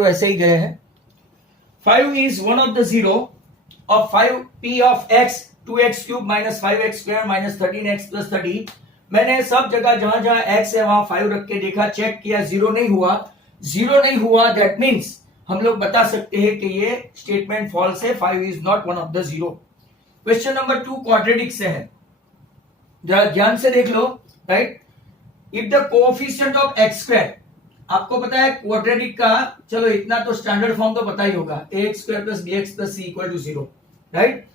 तो ऐसे ही गए हैं. 5 is one of the zero of 5 p of x 2x cube minus 5x square minus 13x plus 30. मैंने सब जगह जहां जहां x है वहां 5 रख के देखा, चेक किया, जीरो नहीं हुआ. दैट मीन्स हम लोग बता सकते हैं कि ये स्टेटमेंट फॉल्स है. 5 is not one of the zero. Question number 2 quadratic से है, जरा ध्यान से देख लो. Right, if the coefficient of x square, आपको पता है क्वाड्रेटिक का, चलो इतना तो स्टैंडर्ड फॉर्म तो पता ही होगा, ax square plus bx plus c equal to 0. Right,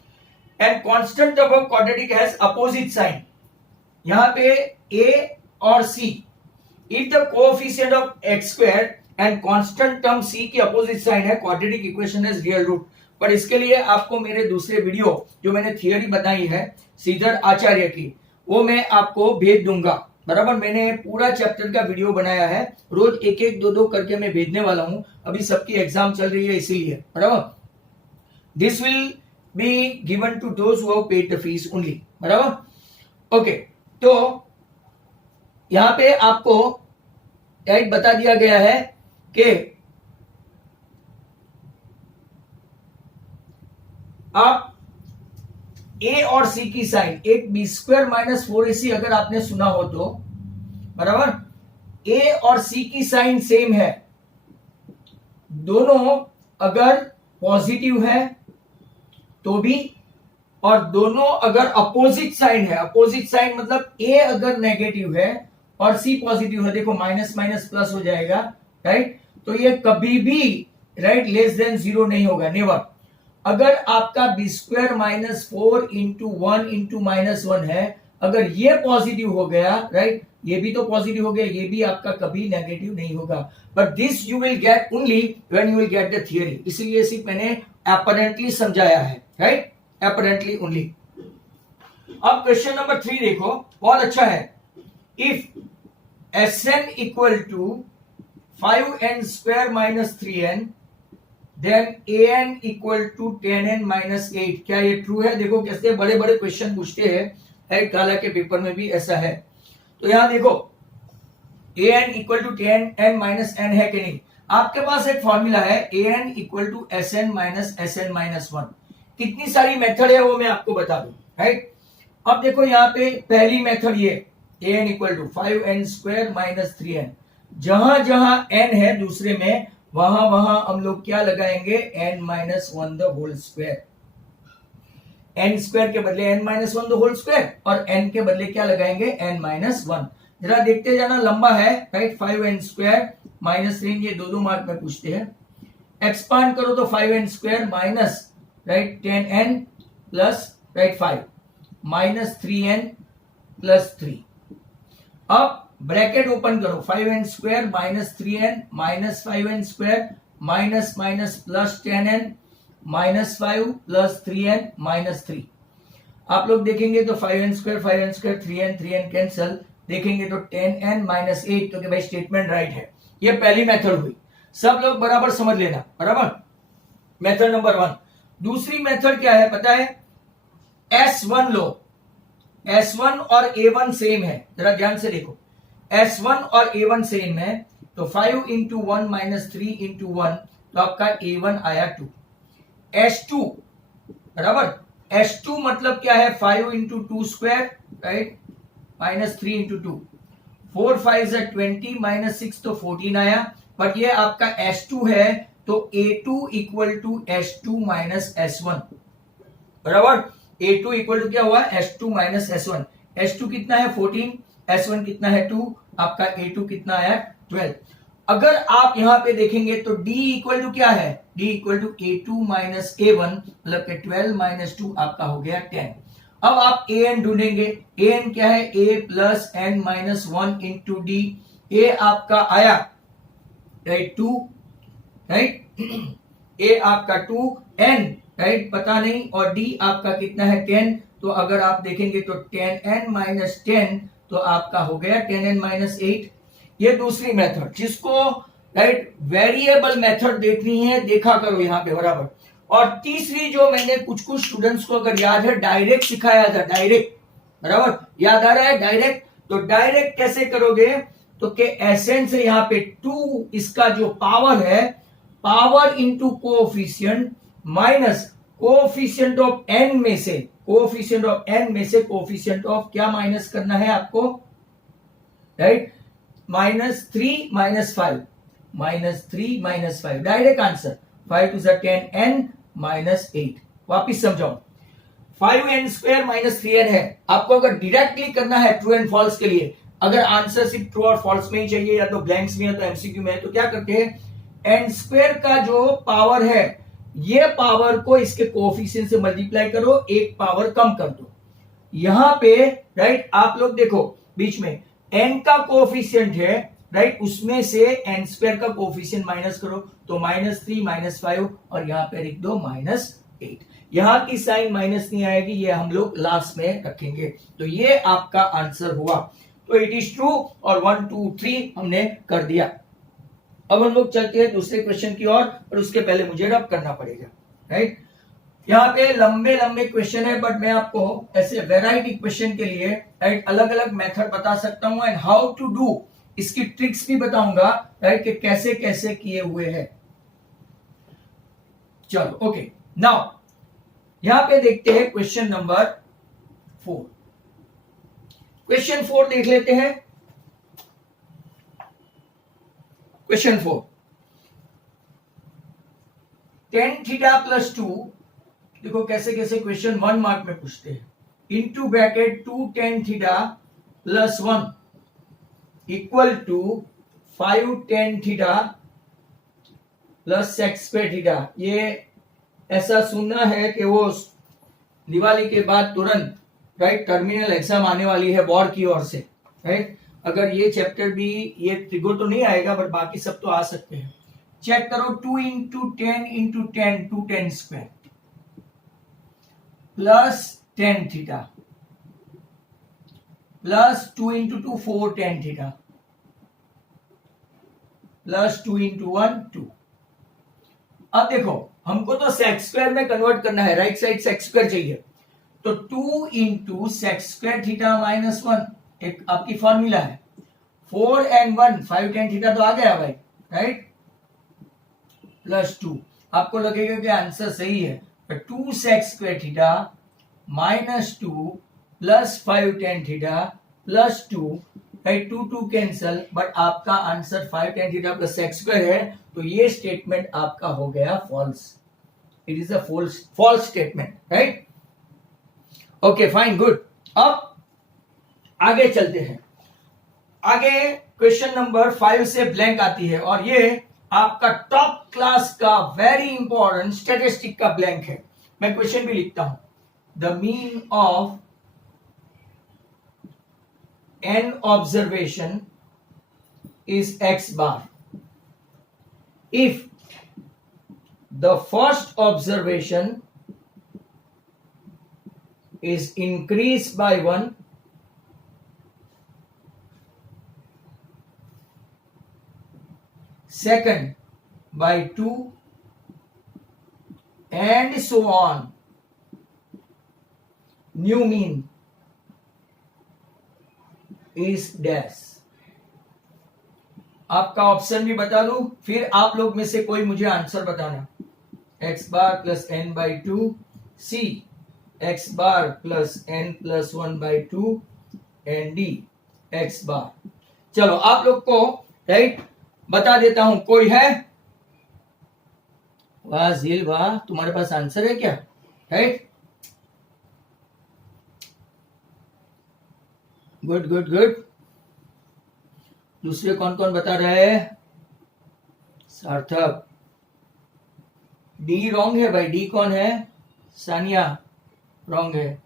and constant of quadratic has opposite sign. यहां पे a और c, if the coefficient of x square and constant term c की अपोजिट साइन है, quadratic equation is real root. पर इसके लिए आपको मेरे दूसरे वीडियो जो मैंने थियरी बताई है श्रीधर आचार्य की, वो मैं आपको भेज दूंगा. बराबर, मैंने पूरा चैप्टर का वीडियो बनाया है, रोज एक एक दो दो करके मैं भेजने वाला हूं. अभी सबकी एग्जाम चल रही है इसीलिए. बराबर, this will be given to those who have paid the fees only. बराबर, ओके. तो यहां पे आपको एक बता दिया गया है कि आप a और c की साइन, एक बी स्क्वायर माइनस 4ac अगर आपने सुना हो तो, बराबर, a और c की साइन सेम है, दोनों अगर पॉजिटिव है तो भी, और दोनों अगर अपोजिट साइन है, अपोजिट साइन मतलब a अगर नेगेटिव है और c पॉजिटिव है, देखो माइनस माइनस प्लस हो जाएगा. राइट, तो ये कभी भी राइट लेस देन 0 नहीं होगा, नेवर. अगर आपका b square minus 4 into 1 into minus 1 है, अगर ये पॉजिटिव हो गया, राइट, ये भी तो पॉजिटिव हो गया, ये भी आपका कभी नेगेटिव नहीं होगा. But this you will get only when you will get the theory. इसीलिए सिर्फ मैंने अपरेंटली समझाया है. Right, apparently only. अब क्वेश्चन नंबर 3 देखो, बहुत अच्छा है. If Sn equal to 5n square minus 3n then an equal to 10n minus 8. क्या ये ट्रू है? देखो कैसे बड़े बड़े क्वेश्चन पूछते हैं, काला के पेपर में भी ऐसा है. तो यहां देखो an equal to 10n minus n है कि नहीं. आपके पास एक फॉर्मूला है an equal to sn minus sn minus 1. कितनी सारी मेथड है वो मैं आपको बता दूं. राइट, अब देखो यहाँ पे पहली मेथड ये an equal to 5n square minus 3n. जहां जहां n है दूसरे में, वहां वहां हम लोग क्या लगाएंगे, n minus 1 the whole square. n square के बदले n minus 1 the whole square, और n के बदले क्या लगाएंगे, n माइनस 1. जरा देखते जाना, लंबा है. राइट, 5n स्क्वायर माइनस 3, ये दो मार्क में पूछते हैं. एक्सपांड करो तो 5n square minus, right, 10n plus, right, 5 minus 3n plus 3. अब ब्रैकेट ओपन करो, 5n square minus 3n minus 5n square minus minus plus 10n minus 5 plus 3n minus 3. आप लोग देखेंगे तो 5n स्क्वायर 3n कैंसल, देखेंगे तो 10n minus 8. तो भाई स्टेटमेंट राइट है. ये पहली मेथड हुई, सब लोग बराबर समझ लेना. बराबर, मेथड नंबर 1. दूसरी मेथड क्या है पता है, S1 लो. S1 और A1 सेम है, जरा ध्यान से देखो. S1 और A1 सेम है, तो 5 इंटू 1 माइनस 3 इंटू 1, तो आपका A1 आया 2. S2, बराबर, S2 मतलब क्या है, 5 into 2 square, right, minus 3 into 2, 4 5 है 20 माइनस 6 तो 14 आया. बट ये आपका S2 है, तो A2 equal to S2 minus S1. बराबर, A2 इक्वल टू क्या हुआ, S2 माइनस S1. S2 कितना है 14, S1 कितना है 2, आपका A2 कितना आया 12. अगर आप यहां पे देखेंगे तो D इक्वल टू क्या है, D equal to A2 minus A1, मतलब कि 12 माइनस 2 आपका हो गया 10. अब आप an ढूंढेंगे. an क्या है, a plus n minus 1 into D. a आपका आया, राइट, 2, राइट, a आपका 2, n राइट पता नहीं, और d आपका कितना है 10. तो अगर आप देखेंगे तो 10n माइनस 10, तो आपका हो गया 10n माइनस 8. ये दूसरी मेथड, जिसको राइट वेरिएबल मेथड देखनी है देखा करो यहां पे. बराबर, और तीसरी जो मैंने कुछ स्टूडेंट्स को अगर याद है डायरेक्ट सिखाया था, डायरेक्ट, बराबर, याद आ रहा है डायरेक्ट. तो डायरेक्ट कैसे करोगे, तो के एसएन से यहाँ पे 2 इसका जो पावर है, power into coefficient minus coefficient of n में से कोएफिशिएंट ऑफ क्या माइनस करना है आपको, right, -3 -5 direct answer 5 to 10 n -8। वापिस समझाओ, 5n² -3n है। आपको अगर डायरेक्टली करना है ट्रू एंड फॉल्स के लिए, अगर आंसर सिर्फ ट्रू और फॉल्स में ही चाहिए या तो ब्लैंक्स में या तो एमसीक्यू में है, तो क्या करते हैं, n² का जो पावर है ये पावर को इसके कोएफिशिएंट से मल्टीप्लाई करो, एक पावर कम कर दो। यहां पे राइट आप लोग देखो बीच में n का कोएफिशिएंट है, राइट, उसमें से n² का कोएफिशिएंट माइनस करो तो -3 -5 और यहां पे लिख दो -8। यहां की साइन माइनस नहीं आएगी, ये हम लोग लास्ट में रखेंगे। तो ये आपका आंसर हुआ। तो इट इज ट्रू और 1 2 3 हमने कर दिया। अब हम लोग चलते हैं दूसरे क्वेश्चन की ओर, और उसके पहले मुझे रब करना पड़ेगा, राइट। यहाँ पे लंबे लंबे क्वेश्चन है, बट मैं आपको ऐसे वेराइटी क्वेश्चन के लिए राइट अलग अलग मेथड बता सकता हूं एंड हाउ टू डू, इसकी ट्रिक्स भी बताऊंगा, राइट, कि कैसे कैसे किए हुए हैं। चलो ओके, नाउ यहां पे देखते हैं क्वेश्चन नंबर 4। क्वेश्चन 4 देख लेते हैं। क्वेश्चन 4, tan थीटा प्लस 2, देखो कैसे कैसे क्वेश्चन 1 मार्क में पूछते हैं, into bracket 2 tan theta plus 1 equal to 5 tan theta plus sec² theta. ये ऐसा सुनना है कि वो दिवाली के बाद तुरंत राइट टर्मिनल एग्जाम आने वाली है बोर्ड की ओर से, राइट। अगर ये चैप्टर भी, ये ट्रिगर तो नहीं आएगा बट बाकी सब तो आ सकते हैं। चेक करो, 2 into 10 into 10 2 tan² plus tan theta plus 2 into 2 4 tan theta plus 2 into 1 2। अब देखो हमको तो sec² में कन्वर्ट करना है, राइट साइड sec² चाहिए, तो 2 इंटू sec² थीटा माइनस 1 एक आपकी फॉर्मूला है, 4 and 1 5 tan थीटा तो आ गया भाई, राइट, प्लस 2। आपको लगेगा कि आंसर सही है, तो 2 sec² theta minus 2 plus 5 tan theta plus 2, right, 2 2 cancel, but आपका answer 5 tan theta plus sec² है, तो ये स्टेटमेंट आपका हो गया false. It is a false statement, right. Okay fine, good. अब आगे चलते हैं। आगे क्वेश्चन नंबर 5 से ब्लैंक आती है, और ये आपका टॉप क्लास का वेरी इंपॉर्टेंट स्टैटिस्टिक का ब्लैंक है। मैं क्वेश्चन भी लिखता हूं, the mean of n observation is x bar if the first observation is increased by 1, second by 2 and so on. New mean is dash। आपका option भी बता दूं, फिर आप लोग में से कोई मुझे आंसर बताना। x bar plus n by 2, c x bar plus n plus 1 by 2 and d x बार। चलो आप लोग को राइट बता देता हूं, कोई है? वाह झील वाह, तुम्हारे पास आंसर है क्या? Right, good good good. दूसरे कौन कौन बता रहे हैं? सार्थक, डी रॉन्ग है भाई। डी कौन है? सानिया, रॉन्ग है।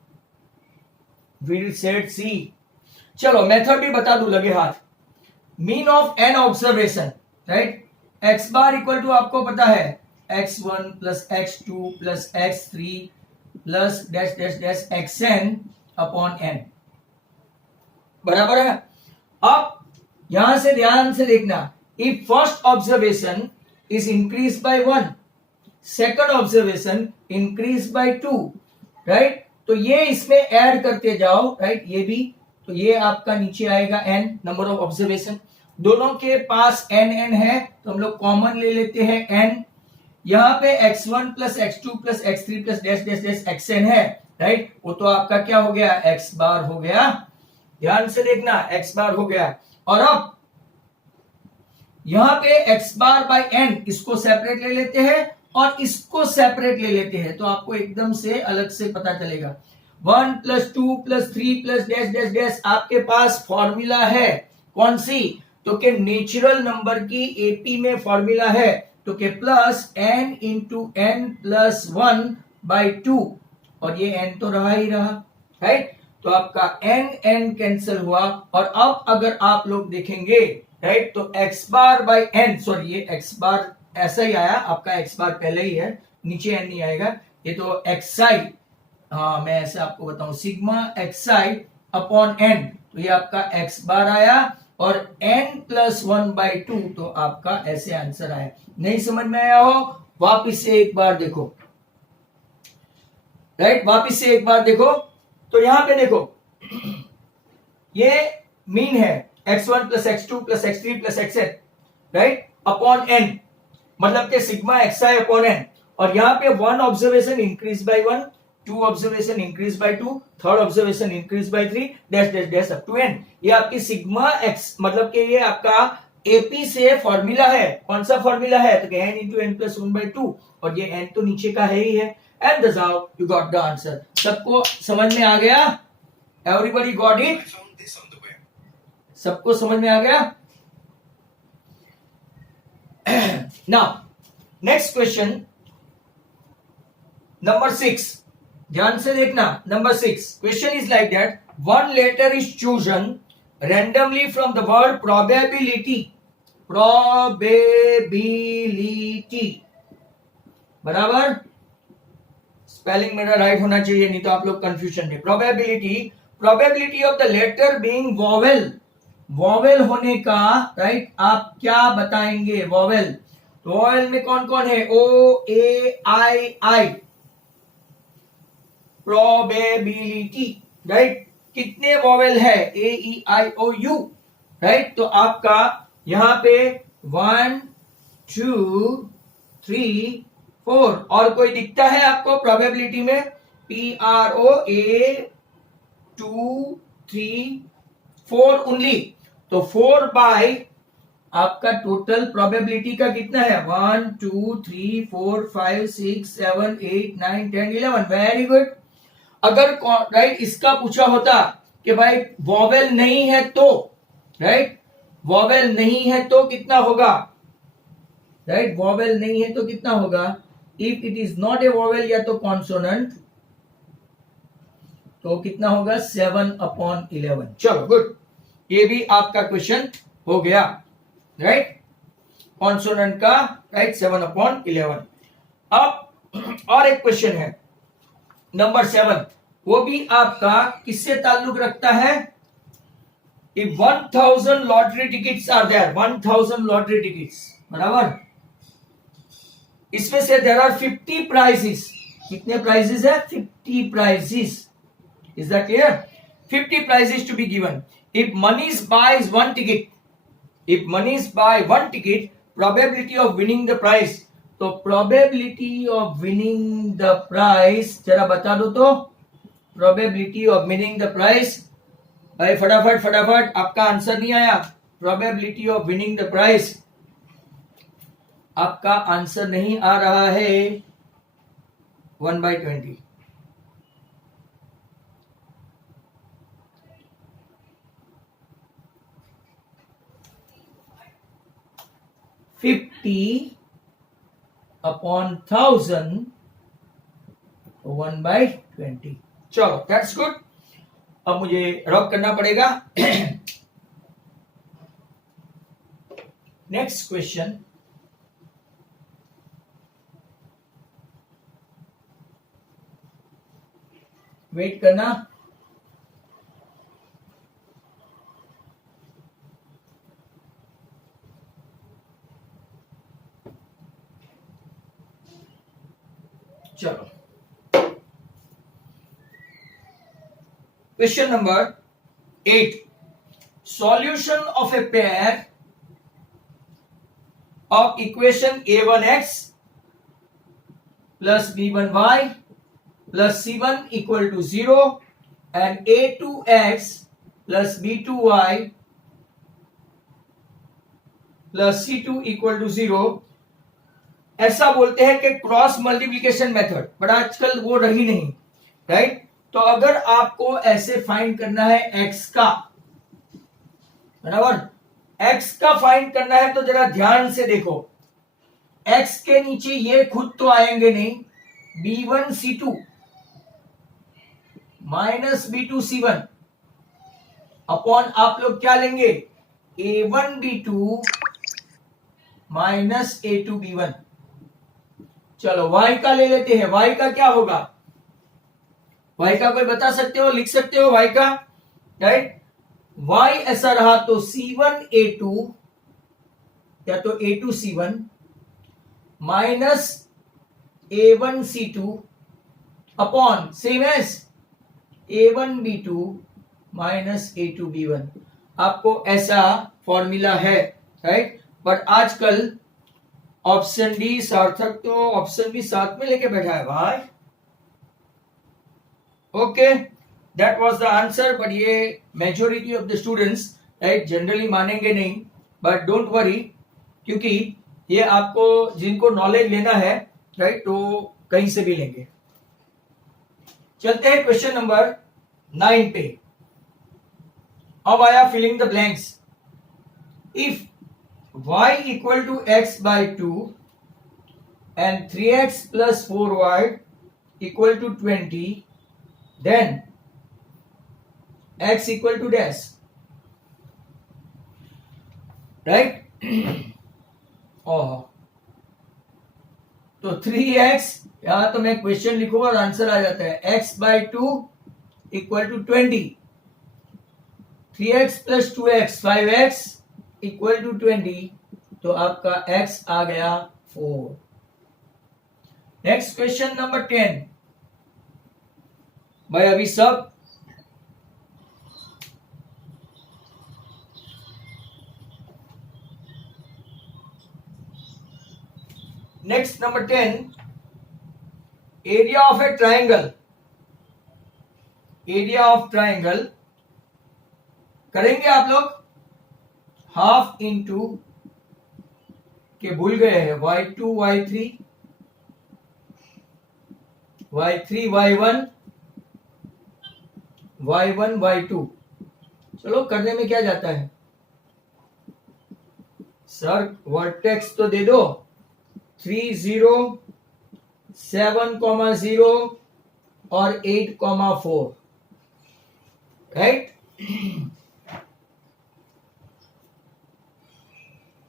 Will said C. चलो मेथड भी बता दू, लगे हाथ। Mean of an observation, right, x bar equal to आपको पता है x1 plus x2 plus x3 plus dash dash dash xn upon n, बराबर है। अब यहां से ध्यान से देखना, if first observation is increase by 1, second observation increase by 2, right, तो ये इसमें ऐड करते जाओ, राइट, ये भी, तो ये आपका नीचे आएगा n नंबर ऑफ ऑब्जर्वेशन। दोनों के पास n n है, तो हम लोग कॉमन ले लेते हैं n, यहाँ पे x1 plus x2 plus x3 plus dash dash dash xn है, राइट, वो तो आपका क्या हो गया, x बार हो गया। ध्यान से देखना, x बार हो गया। और अब यहां पे x बार बाय n, इसको सेपरेट ले लेते हैं और इसको सेपरेट ले लेते हैं, तो आपको एकदम से अलग से पता चलेगा। 1 plus 2 plus 3 plus dash dash dash, आपके पास फॉर्मूला है कौन सी, तो के नेचुरल नंबर की एपी में फॉर्मूला है, तो के plus n into n plus 1 by 2, और ये n तो रहा ही रहा, राइट, तो आपका n कैंसिल हुआ। और अब अगर आप लोग देखेंगे, राइट, तो x bar by n, sorry ये x बार ऐसा ही आया, आपका x बार पहले ही है, नीचे n नहीं आएगा, ये तो xi, हाँ मैं ऐसे आपको बताऊं, सिग्मा xi अपॉन n, तो ये आपका x बार आया और n प्लस 1 बाई 2, तो आपका ऐसे आंसर आया। नहीं समझ में आया हो, वापिस से एक बार देखो, राइट, वापिस से एक बार देखो, तो यहां पे देखो ये मीन है x1 plus x2 plus x3 plus xn, right, upon n, मतलब के सिग्मा xi अपॉन n, और यहां पे 1 observation increase by 1, 2 observation increase by 2, third observation increase by 3, dash dash dash up to n। ये आपकी sigma x, मतलब के ये आपका एपी से फॉर्मूला है, कौन सा फॉर्मूला है, तो n into n plus 1 by 2, और ये n तो नीचे का है ही है, and that's how you got the answer. सबको समझ में आ गया? Everybody got it? सबको समझ में आ गया? नाउ नेक्स्ट क्वेश्चन नंबर 6, ध्यान से देखना। Number 6 question is like that, one letter is chosen randomly from the word probability, बराबर, स्पेलिंग मेरा राइट होना चाहिए, नहीं तो आप लोग कंफ्यूजन में। Probability of the letter being vowel, vowel होने का, राइट, आप क्या बताएंगे, वॉवेल, तो वॉवेल में कौन कौन है, ओ ए आई, प्रोबेबिलिटी, राइट, कितने वॉवेल है, ए ई आई ओ यू, राइट, तो आपका यहां पे 1 2 3 4, और कोई दिखता है आपको प्रोबेबिलिटी में, पी आर ओ ए 2 3 4 ओनली, तो 4 बाय आपका टोटल प्रोबेबिलिटी का कितना है, 1 2 3 4 5 6 7 8 9 10 11, वेरी गुड। अगर राइट इसका पूछा होता कि भाई वॉवेल नहीं है तो, राइट, वॉवेल नहीं है तो कितना होगा, राइट, वॉवेल नहीं है तो कितना होगा, if it is not a vowel या तो कॉन्सोनेंट, तो कितना होगा, 7/11। चलो गुड, ये भी आपका क्वेश्चन हो गया, राइट, कॉन्सोनेंट का, राइट, 7/11। अब और एक क्वेश्चन है नंबर 7, वो भी आपका किससे ताल्लुक रखता है, if 1000 lottery tickets are there, 1000 lottery tickets, बराबर, इसमें से देयर आर 50 प्राइजेस, कितने प्राइजेस है, 50 prizes, is that clear, 50 prizes to be given, if Manish buys one ticket, if Manish buy one ticket, probability of winning the prize, तो probability of winning the price जरा बता दो, तो probability of winning the price, भाई फटाफट फटाफट, आपका answer नहीं आया, probability of winning the price, आपका आंसर नहीं आ रहा है, 1/20, अपॉन 1000, 1/20। चलो दैट्स गुड, अब मुझे रब करना पड़ेगा। नेक्स्ट क्वेश्चन, वेट करना, चलो question number 8, solution of a pair of equation a1x plus b1y plus c1 equal to 0 and a2x plus b2y plus c2 equal to 0। ऐसा बोलते हैं कि क्रॉस मल्टीप्लीकेशन मेथड, बट आजकल वो रही नहीं, राइट। तो अगर आपको ऐसे फाइंड करना है x का, बराबर, x का फाइंड करना है तो जरा ध्यान से देखो, x के नीचे ये खुद तो आएंगे नहीं, b1c2 माइनस b2c1 अपॉन आप लोग क्या लेंगे, a1b2 माइनस a2b1। चलो y का ले लेते हैं, y का क्या होगा, y का कोई बता सकते हो, लिख सकते हो y का, राइट। y ऐसा रहा तो c1a2 या तो a2c1 minus a1c2 upon same as a1b2 minus a2b1। आपको ऐसा फॉर्मूला है, राइट। बट आजकल ऑप्शन डी सार्थक तो ऑप्शन बी साथ में लेके बैठा है भाई। Okay, that was the answer. But ये majority of the students, right, generally मानेंगे नहीं, बट डोंट वरी, क्योंकि ये आपको जिनको नॉलेज लेना है, राइट, तो कहीं से भी लेंगे। चलते हैं क्वेश्चन नंबर 9 पे। अब आया filling the blanks. If y equal to x by 2 and 3x plus 4y equal to 20, then x equal to dash, right? तो 3x, यहां तो मैं क्वेश्चन लिखूंगा और आंसर आ जाता है, x by 2 equal to 20, 3x plus 2x 5x equal to 20, तो आपका x आ गया 4। Next question number 10। भाई अभी सब next number 10, area of a triangle, area of triangle करेंगे आप लोग हाफ इंटू के भूल गए हैं y2 y3 y3 y1 y1 y2। चलो करने में क्या जाता है सर, वर्टेक्स तो दे दो, 3 0 7 0 और 8 4, राइट।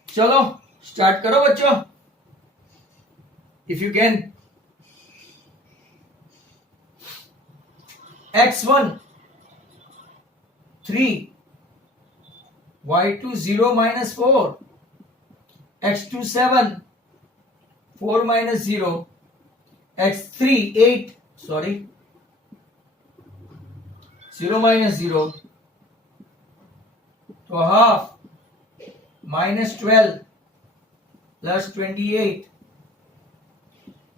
चलो स्टार्ट करो बच्चों, if you can. x1 3, y2 0 minus 4, x2 7 4 minus 0, x3 8, sorry 0 minus 0, तो हाफ माइनस 12 प्लस 28,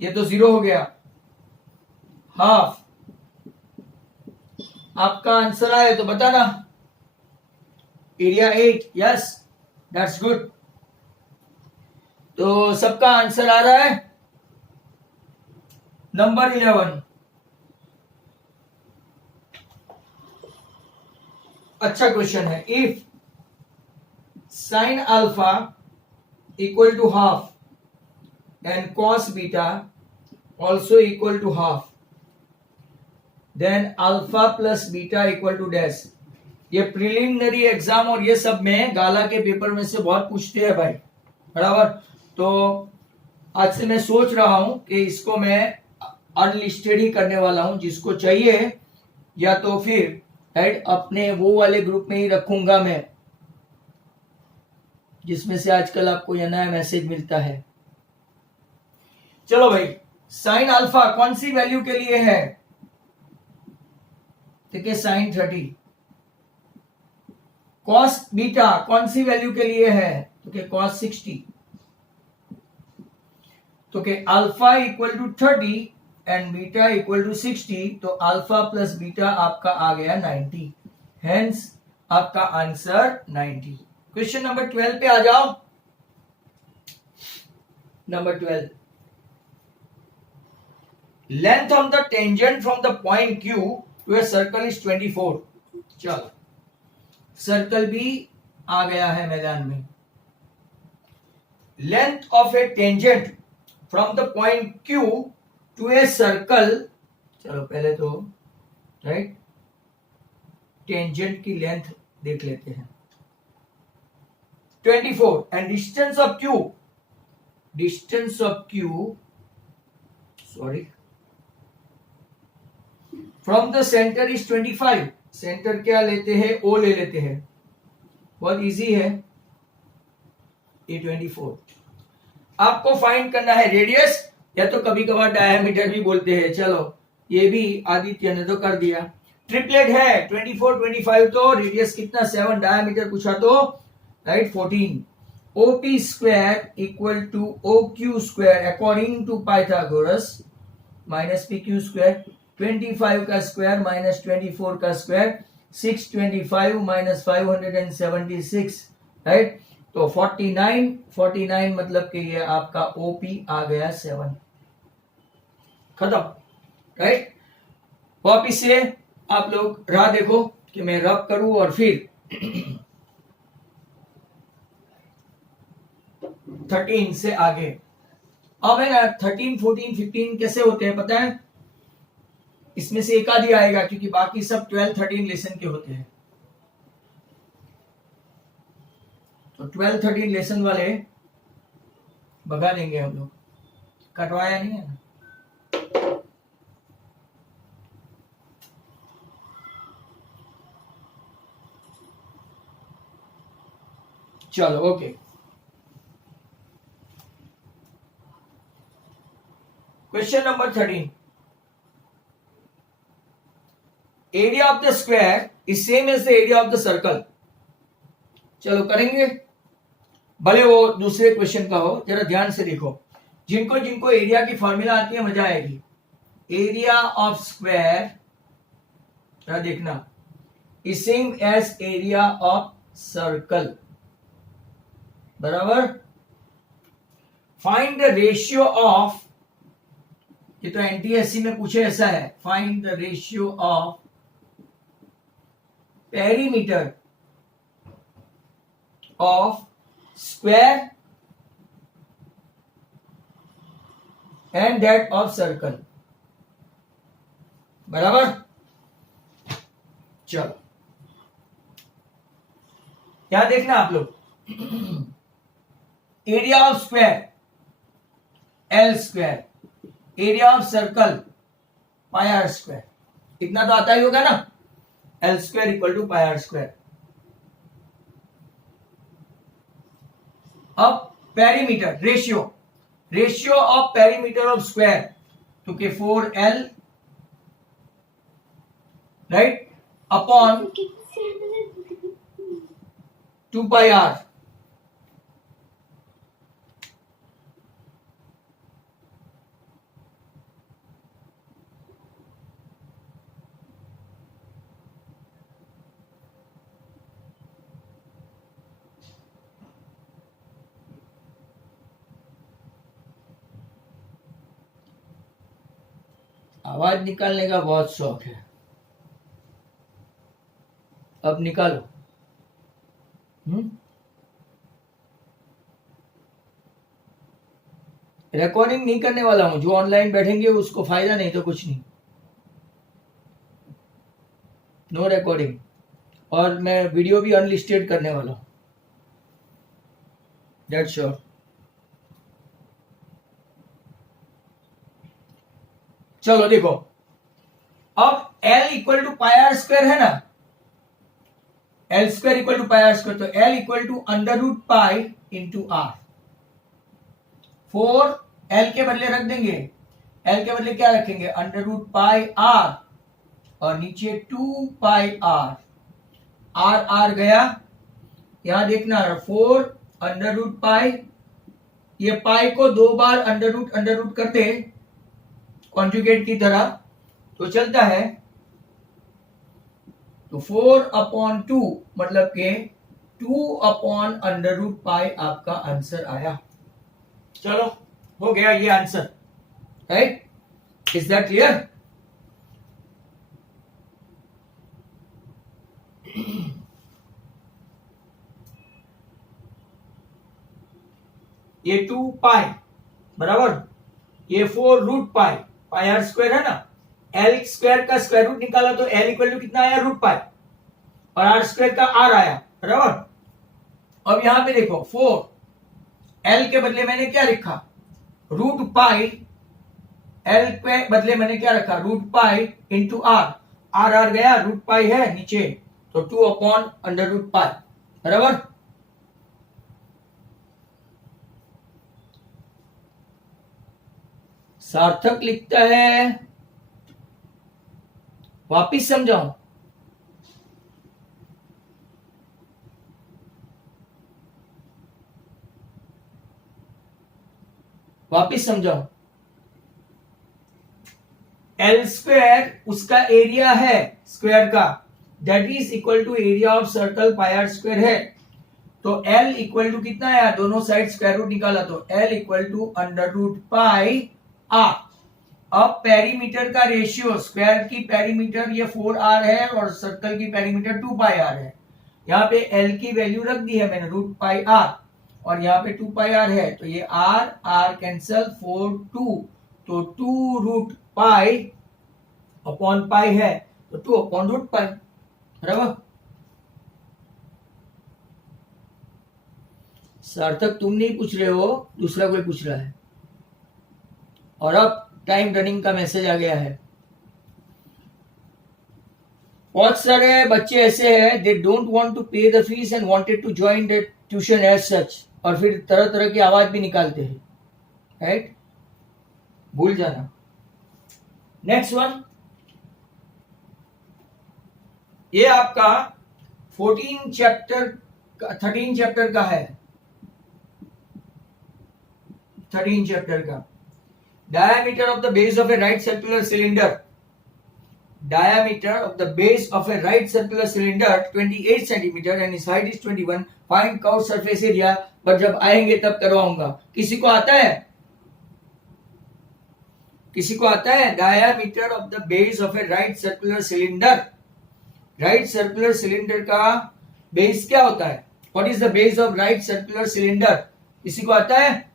ये तो 0 हो गया, हाफ। आपका आंसर आए तो बताना, एरिया 8, यस दैट्स गुड। तो सबका आंसर आ रहा है। नंबर 11, अच्छा क्वेश्चन है। If sin alpha equal to half and cos beta also equal to half, then alpha plus beta equal to dash। ये प्रिलिमिनरी एग्जाम और ये सब में गाला के पेपर में से बहुत पूछते हैं भाई, बराबर। तो आज से मैं सोच रहा हूं कि इसको मैं अनलिस्टेड ही करने वाला हूं, जिसको चाहिए या तो फिर राइट अपने वो वाले ग्रुप में ही रखूंगा मैं, जिसमें से आजकल आपको यह नया मैसेज मिलता है। चलो भाई, साइन अल्फा कौन सी वैल्यू के लिए है, देखिए साइन 30। कॉस बीटा कौन सी वैल्यू के लिए है, तो क्या कॉस 60। तो कि alpha equal to 30 and beta equal to 60, तो अल्फा प्लस बीटा आपका आ गया 90, हेंस आपका आंसर 90। क्वेश्चन नंबर 12 पे आ जाओ। Number 12, length of the tangent from the point Q to a circle is 24। चलो, सर्कल भी आ गया है मैदान में। Length of a tangent from the point Q to a circle, चलो पहले तो राइट टेंजेंट की लेंथ देख लेते हैं, 24, and distance of Q, distance of Q, sorry, from the centre is 25। Centre क्या लेते हैं, O ले लेते हैं, बहुत इजी है, ये 24। आपको फाइंड करना है रेडियस, या तो कभी कभार डायमीटर भी बोलते हैं। चलो ये भी आदित्य ने तो कर दिया, ट्रिपलेट है 24 25, तो रेडियस कितना 7, डायमीटर पूछा तो right 14। OP square equal to OQ square according to Pythagoras minus PQ square, 25 का स्क्वायर माइनस 24 का स्क्वायर, 625 माइनस 576, राइट, तो 49 मतलब कि ये आपका OP आ गया 7, खत्म, राइट। वापिस से आप लोग राह देखो कि मैं रब करूं और फिर 13 से आगे। अब है ना 13 14 15 कैसे होते हैं पता है, इसमें से एक आधी आएगा क्योंकि बाकी सब 12 13 लेसन के होते हैं। तो 12 13 लेसन वाले भगा देंगे हम लोग, कटवाया नहीं है ना। चलो okay, question number 13, area of the square is same as the area of the circle. चलो करेंगे, भले वो दूसरे क्वेश्चन का हो, जरा ध्यान से देखो, जिनको जिनको एरिया की फॉर्मूला आती है मजा आएगी। एरिया ऑफ स्क्वायर जरा देखना is same as area of circle, बराबर। फाइंड द रेशियो ऑफ, ये तो एनटीएससी में पूछे ऐसा है, find the ratio of perimeter of square and that of circle, बराबर। चलो क्या देखना आप लोग, area of square L square, area of circle pi are square, इतना तो आता ही होगा ना, L square equal to pi are square. अब perimeter ratio, ratio of perimeter of square, तो के 4L right upon 2 pi are, आवाज निकालने का बहुत शौक है, अब निकालो। रिकॉर्डिंग नहीं करने वाला हूं, जो ऑनलाइन बैठेंगे उसको फायदा, नहीं तो कुछ नहीं, नो रिकॉर्डिंग, और मैं वीडियो भी अनलिस्टेड करने वाला हूं, दैट्स श्योर। चलो देखो, अब L equal to pi are square है ना, L square equal to pi are square, तो L equal to under root pi into r. 4 L के बदले रख देंगे, L के बदले क्या रखेंगे, अंडर रूट पाई आर, और नीचे 2 पाई आर, आर गया, यहां देखना 4 अंडर रूट पाई, ये पाई को 2 बार अंडर रूट कर दे कॉन्जुगेट की तरह तो चलता है, तो 4/2 मतलब के 2/√पाई आपका आंसर आया। चलो हो गया ये answer, right? Is that clear? ये 2 पाई बराबर, ये 4√पाई, पाई आर स्क्वायर है ना, एल स्क्वायर का स्क्वायर रूट निकाला तो एल इक्वल टू कितना आया, √पाई, और आर स्क्वायर का आर आया, बराबर। अब यहां पे देखो 4 एल के बदले मैंने क्या लिखा, √पाई, एल के बदले मैंने क्या रखा, √पाई इंटू आर, आर गया, √पाई है नीचे, तो 2/√पाई, बराबर। सार्थक लिखता है, वापिस समझाऊं? वापिस समझाऊं? एल स्क्वायर उसका एरिया है स्क्वायर का, that is equal to area of circle pi are square है, तो एल इक्वल टू कितना आया, दोनों साइड स्क्वायर रूट निकाला तो L equal to √pi r. अब पेरीमीटर का रेशियो, स्क्वायर की पेरीमीटर ये 4r है और सर्कल की पेरीमीटर 2πr है, यहाँ पे l की वैल्यू रख दी है मैंने √पाई r, और यहाँ पे 2πr है, तो ये r कैंसल, 4 2, तो 2√पाई अपॉन पाई है, तो 2/√पाई, बराबर। सार्थक तुम नहीं पूछ रहे हो, दूसरा कोई पूछ रहा है। और अब टाइम रनिंग का मैसेज आ गया है। बहुत सारे बच्चे ऐसे हैं, they don't want to pay the fees and wanted to join the tuition as such, और फिर तरह तरह की आवाज भी निकालते हैं, राइट? भूल जाना। नेक्स्ट वन, ये आपका 13 चैप्टर का है, 13 चैप्टर का। Diameter of the base of a right circular cylinder. Diameter of the base of a right circular cylinder 28 centimeter and its height is 21. Find curved surface area. पर जब आएंगे तब करवाऊंगा। किसी को आता है? किसी को आता है? Diameter of the base of a right circular cylinder. Right circular cylinder का base क्या होता है? What is the base of right circular cylinder? किसी को आता है?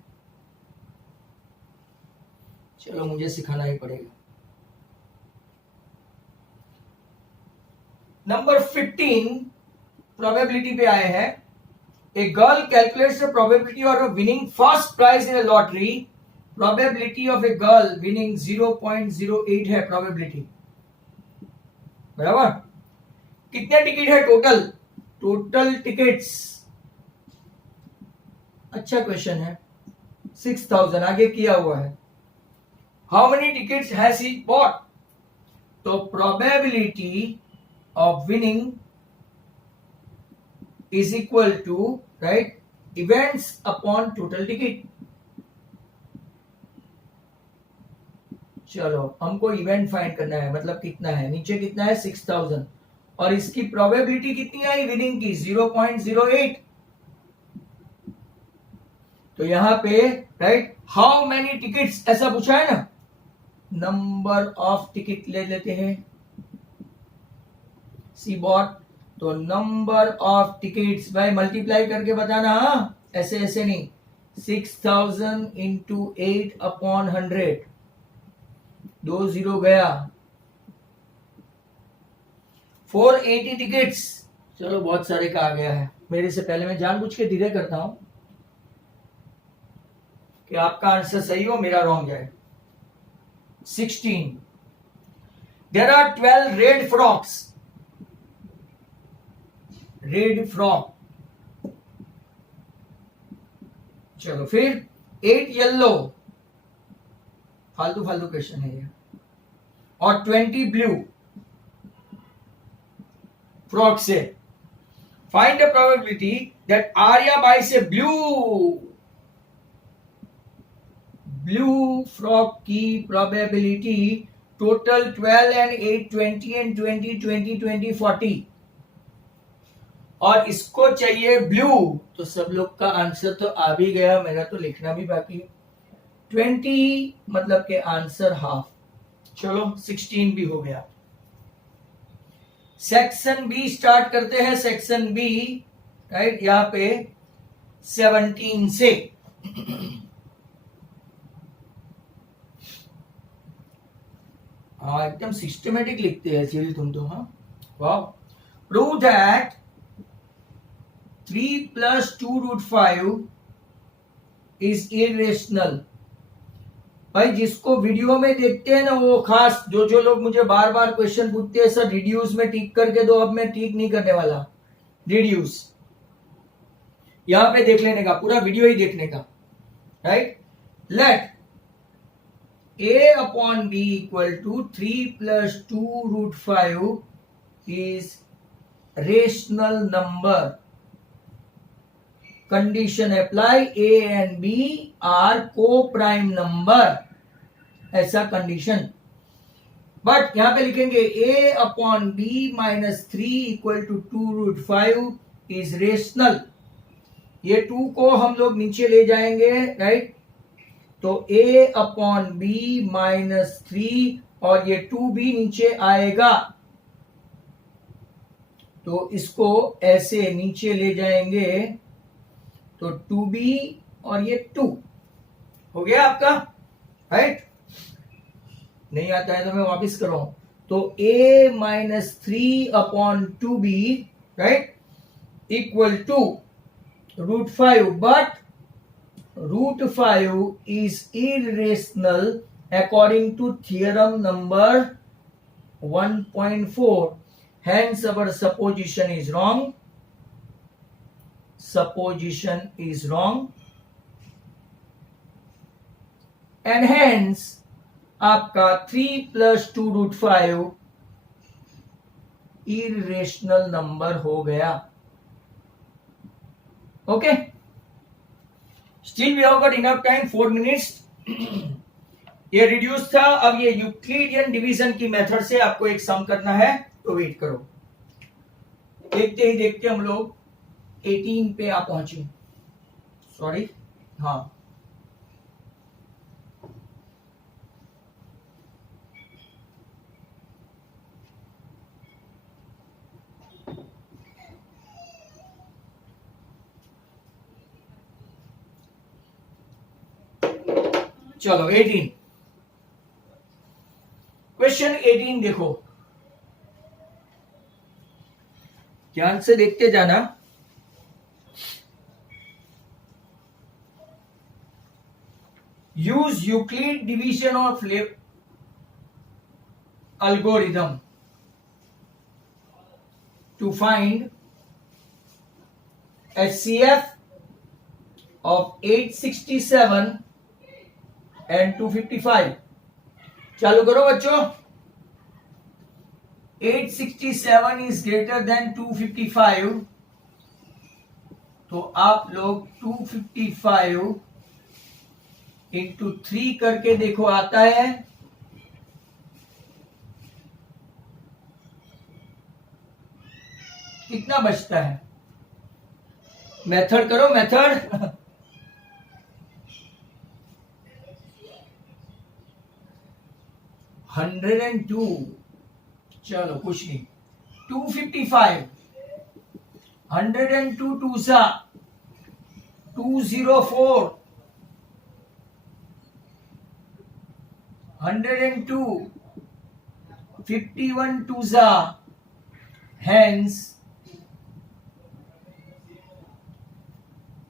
चलो मुझे सिखाना ही पड़ेगा। नंबर 15 प्रोबेबिलिटी पे आए हैं। A girl calculates the probability of winning first prize in a lottery. Probability of a girl winning 0.08 है प्रोबेबिलिटी, बराबर। कितने टिकट है टोटल? टोटल टिकट्स, अच्छा क्वेश्चन है, 6000 आगे किया हुआ है। How many tickets has he bought? तो probability of winning is equal to, right, events upon total ticket. चलो हमको इवेंट फाइंड करना है, मतलब कितना है, नीचे कितना है 6000, और इसकी प्रोबेबिलिटी कितनी आई विनिंग की, 0.08। तो यहां पे, राइट, हाउ मेनी टिकट्स ऐसा पूछा है ना, नंबर ऑफ टिकट ले लेते हैं, सी बॉट, तो नंबर ऑफ टिकट्स भाई मल्टीप्लाई करके बताना, ऐसे ऐसे नहीं, 6000 इंटू 8/100, 2 0 गया, 480 टिकट्स। चलो बहुत सारे का आ गया है, मेरे से पहले मैं जानबूझ के धीरे करता हूं कि आपका आंसर सही हो, मेरा रॉन्ग जाए। 16. There are 12 red frogs. Red frog. चलो फिर 8 येलो, फालतू फालतू क्वेश्चन है ये, और 20 ब्लू फ्रॉग से। Find the probability that Arya buys a blue blue frock की प्रोबेबिलिटी टोटल 12 एंड 8 20 एंड 20 20 20 40 और इसको चाहिए ब्लू, तो सब लोग का आंसर तो आ भी गया, मेरा तो लिखना भी बाकी है। 20 मतलब के आंसर हाफ, चलो 16 भी हो गया। सेक्शन बी स्टार्ट करते हैं। सेक्शन बी राइट, यहां पे 17 से हाँ एकदम सिस्टमेटिक लिखते हैं सीरी तुम तो। हाँ वाह। Prove that 3 + 2√5 is irrational. भाई जिसको वीडियो में देखते हैं ना वो खास, जो लोग मुझे बार बार क्वेश्चन पूछते हैं सर रिड्यूस में टिक करके दो, अब मैं टिक नहीं करने वाला। रिड्यूस यहां पे देख लेने का, पूरा वीडियो ही देखने का, राइट। Let a/b = 3 + 2√5 is rational number. Condition apply, a and b are co-prime number, ऐसा कंडीशन। बट यहां पे लिखेंगे a/b - 3 = 2√5 इज रेशनल। ये 2 को हम लोग नीचे ले जाएंगे, राइट। तो a/b - 3 और ये 2 भी नीचे आएगा, तो इसको ऐसे नीचे ले जाएंगे, तो 2b और ये 2 हो गया आपका, राइट। नहीं आता है तो मैं वापस कर रहा हूं। तो a - 3/2b right equal to √5, but √5 is irrational according to theorem number 1.4. Hence our supposition is wrong. Supposition is wrong. And hence आपका 3 + 2√5 irrational number हो गया। Okay, still we have got enough time, 4 minutes. ये reduce था, अब ये Euclidean division की method से आपको एक सम करना है, तो वेट करो। देखते ही देखते हम लोग 18 पे आप पहुंचे। सॉरी, हाँ चलो 18, क्वेश्चन 18 देखो, ध्यान से देखते जाना। Use Euclid division of algorithm to find HCF of 867 and 255। चालू करो बच्चों। 867 is greater than 255, तो आप लोग 255 × 3 करके देखो आता है। कितना बचता है? मेथड करो, मेथड। 102, चलो कुछ नहीं। 255, 102 2 सा 204, 102 51 2 सा, hence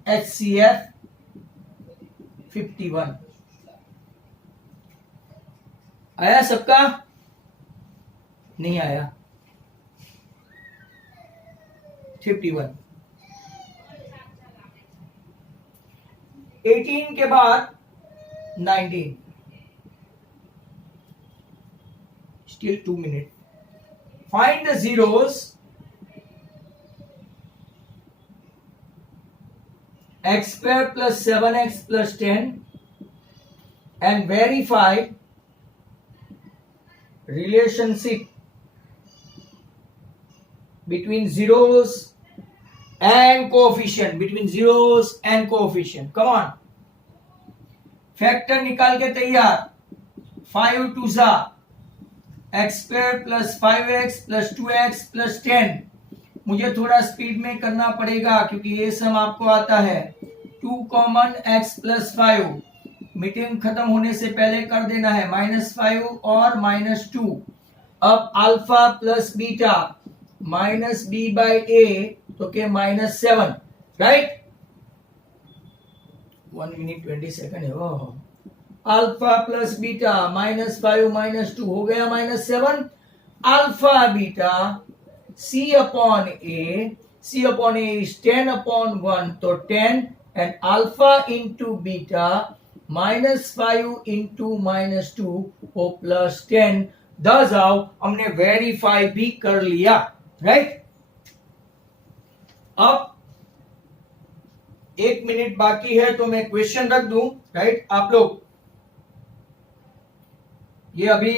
HCF 51। आया सबका? नहीं आया। 51। 18 के बाद 19, still 2 minutes. Find the zeros x² + 7x + 10 and verify relationship between zeros and coefficient, between zeros and coefficient. Come on, factor निकाल के तैयार. 5 टू सा x square plus 5x plus 2x plus 10. मुझे थोड़ा स्पीड में करना पड़ेगा क्योंकि ये सम आपको आता है. 2 कॉमन x प्लस 5, मीटिंग खत्म होने से पहले कर देना है. -5 और -2. अब alpha plus beta minus B by A तो के -7, राइट. 1 मिनट 20 सेकंड है. ओह, अल्फा प्लस बीटा -5 -2 हो गया -7. Alpha beta c upon A, c upon A is 10 upon 1 तो 10 and alpha into beta -5 into -2 वो +10. दस आओ, हमने वेरीफाई भी कर लिया, राइट. अब 1 मिनट बाकी है तो मैं क्वेश्चन रख दूं, राइट. आप लोग ये अभी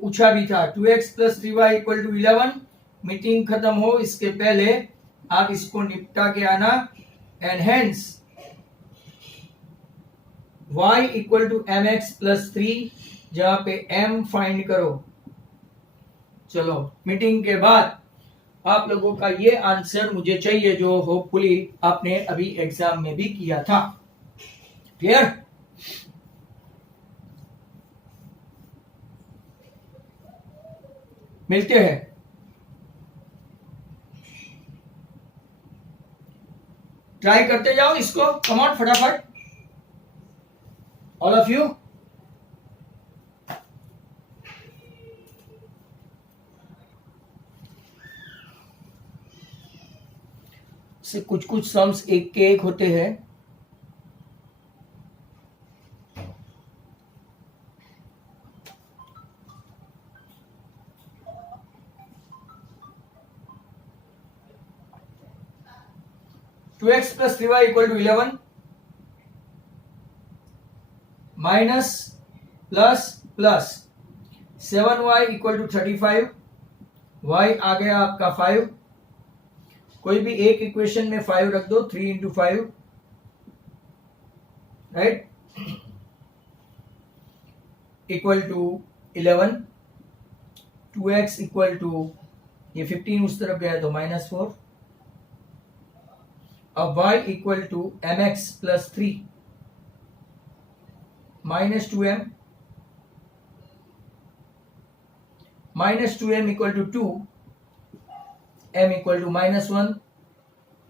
पूछा भी था. 2x plus 3y equal to 11. Meeting खत्म हो इसके पहले आप इसको निपटा के आना. And hence y equal to mx plus 3, जहां पे m फाइंड करो. चलो, मीटिंग के बाद आप लोगों का ये आंसर मुझे चाहिए जो होपफुली आपने अभी एग्जाम में भी किया था. क्लियर? मिलते हैं. ट्राई करते जाओ इसको. कम ऑन, फटाफट ऑल ऑफ यू. से कुछ सम्स एक के एक होते हैं. Two x plus 3y equal to 11 minus plus plus 7y equal to 35. y आ गया आपका 5. कोई भी एक इक्वेशन में 5 रख दो. 3 into 5, right, equal to 11. 2x equal to, ये 15 उस तरफ गया तो -4. अब y equal to mx plus 3 -2m, -2m equal to 2, m equal to -1.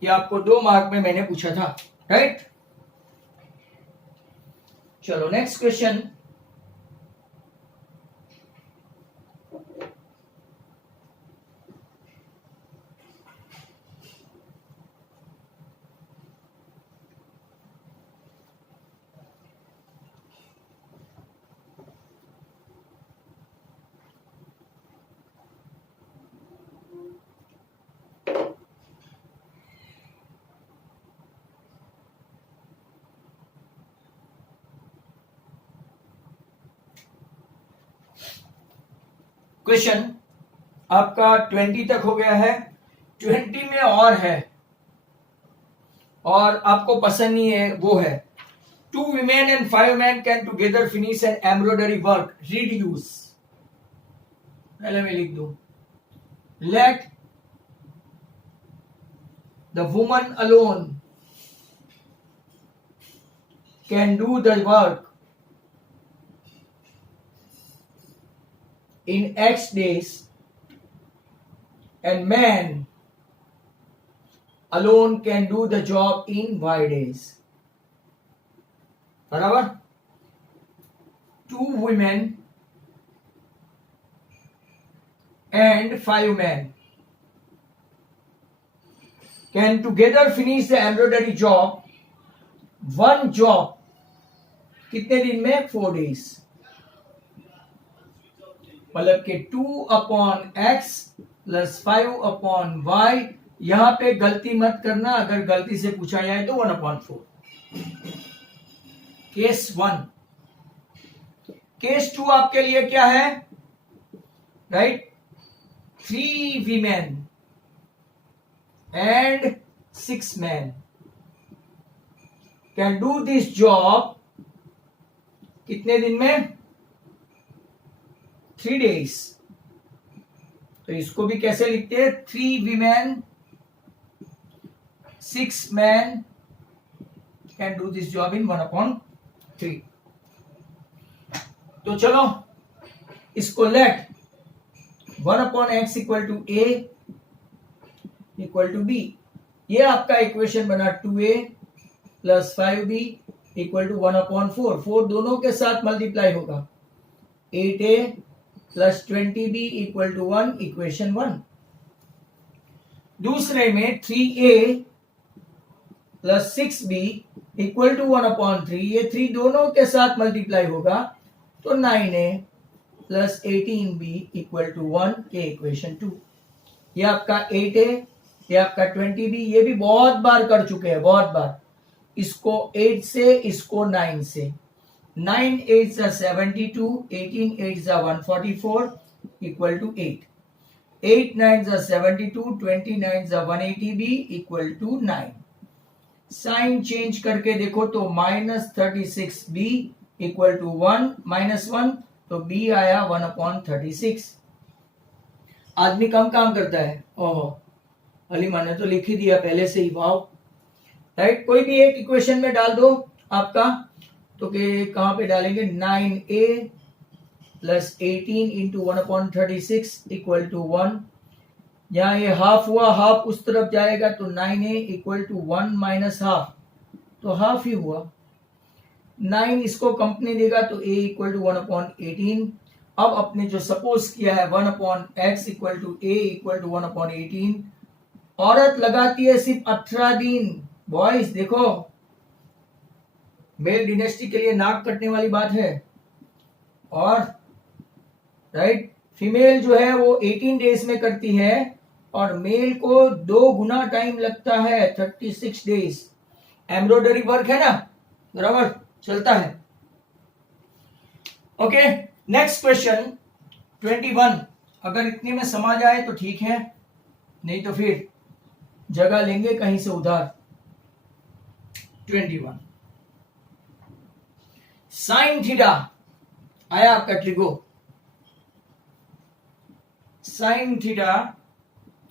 ये आपको 2 मार्क में मैंने पूछा था, राइट. चलो नेक्स्ट क्वेश्चन. क्वेश्चन आपका 20 तक हो गया है. 20 में और है और आपको पसंद नहीं है, वो है 2 women and 5 men can together finish an embroidery work. Reduce. पहले मैं लिख दूं. Let the woman alone can do the work in X days and man alone can do the job in Y days. बराबर. 2 women and 5 men can together finish the embroidery job. One job कितने दिन में? 4 days. मतलब कि 2 upon x plus 5 upon y. यहां पे गलती मत करना, अगर गलती से पूछा जाए तो 1/4. केस 1. केस 2 आपके लिए क्या है, right, 3 women and 6 man can do this job कितने दिन में, 3 days। तो इसको भी कैसे लिखते हैं, 3 women 6 man can do this job in 1/3। तो चलो इसको let 1/x equal to a equal to b, ये आपका इक्वेशन बना 2a plus 5b equal to 1/4। 4 दोनों के साथ मल्टीप्लाई होगा, 8a plus 20b equal to 1, equation 1। दूसरे में 3a plus 6b equal to 1/3, ये 3 दोनों के साथ मल्टीप्लाई होगा तो 9a plus 18b equal to 1 के इक्वेशन 2। ये आपका 8a, ये आपका 20b, ये भी बहुत बार कर चुके हैं, बहुत बार। इसको 8 से, इसको 9 से, 9 8 72, 18 8 144 equal to 8, 8 9 72, 29 180b equal to 9। Sign change करके देखो तो -36b इक्वल टू 1 -1, तो b आया 1/36। आदमी कम काम करता है, ओहो अलीमा ने तो लिख ही दिया पहले से ही, वाव, राइट। कोई भी एक इक्वेशन में डाल दो आपका, तो के कहां पे डालेंगे, 9a plus 18 into 1/36 equal to 1। यहाँ ये हाफ हुआ, हाफ उस तरफ जाएगा तो 9a equal to 1 minus half, तो हाफ ही हुआ। 9 इसको कंपनी देगा तो a इक्वल टू 1/18। अब अपने जो सपोज किया है 1/x equal to a equal to 1/18, औरत लगाती है सिर्फ 18 दिन। बॉयज देखो, मेल डिनेस्टी के लिए नाक कटने वाली बात है, और राइट फीमेल जो है वो 18 डेज में करती है और मेल को 2 गुना टाइम लगता है, 36 डेज। एम्ब्रॉयडरी वर्क है ना, बराबर चलता है। Okay, next question 21। अगर इतने में समा जाए तो ठीक है, नहीं तो फिर जगह लेंगे कहीं से उधार। 21 साइन थीटा आया आपका trigo, sine theta